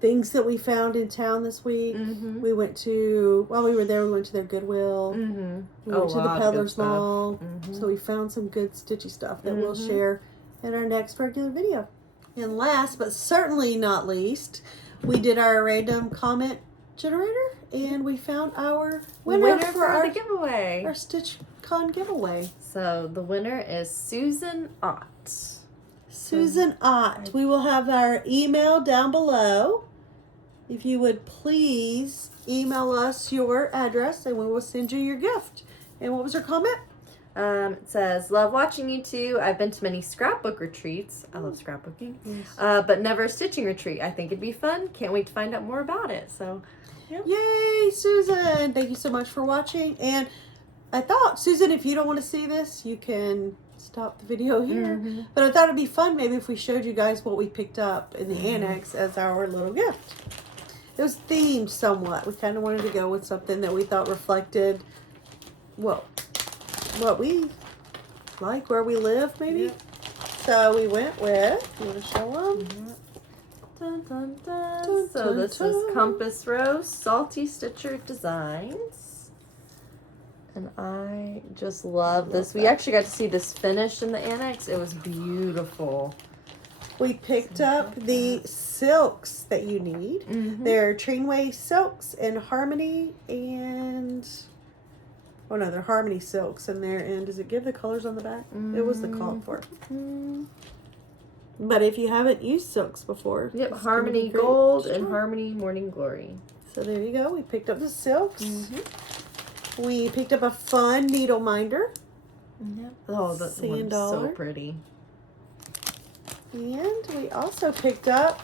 things that we found in town this week. We went to, while we were there, we went to their Goodwill. We went to the Peddler's Mall. So we found some good stitchy stuff that we'll share in our next regular video. And last but certainly not least, we did our random comment generator, and we found our winner for the giveaway. Our StitchCon giveaway. So the winner is Susan Ott. Susan Ott. We will have our email down below. If you would please email us your address and we will send you your gift. And what was her comment? It says, love watching you two. I've been to many scrapbook retreats. I love scrapbooking. But never a stitching retreat. I think it'd be fun. Can't wait to find out more about it. So, yeah. Yay, Susan. Thank you so much for watching. And I thought, Susan, if you don't want to see this, you can stop the video here. But I thought it'd be fun maybe if we showed you guys what we picked up in the Annex as our little gift. It was themed somewhat. We kind of wanted to go with something that we thought reflected, well, what we like, where we live, maybe. So we went with, you want to show them? Dun, dun, dun. So this is Compass Rose Salty Stitcher Designs. And I just love this. We actually got to see this finished in the Annex. It was beautiful. We picked up the silks that you need. They're Trainway silks in Harmony and... Oh no, they're Harmony silks in there. And does it give the colors on the back? It was the called for. But if you haven't used silks before. Yep, Harmony Gold and Harmony Morning Glory. So there you go. We picked up the silks. We picked up a fun needle minder. Oh, that one's so pretty. And we also picked up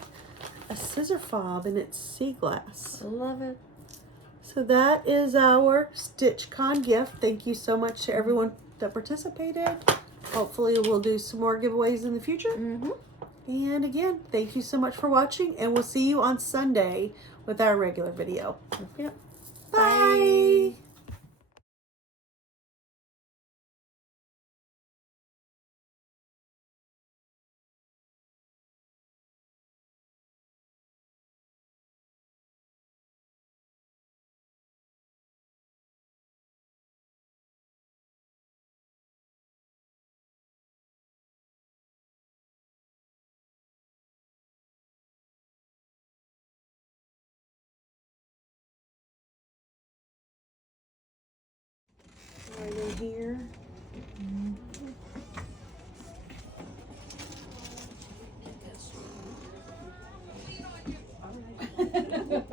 a scissor fob, and it's sea glass. I love it. So that is our StitchCon gift. Thank you so much to everyone that participated. Hopefully we'll do some more giveaways in the future. And again, thank you so much for watching, and we'll see you on Sunday with our regular video. Bye. right in here. All right.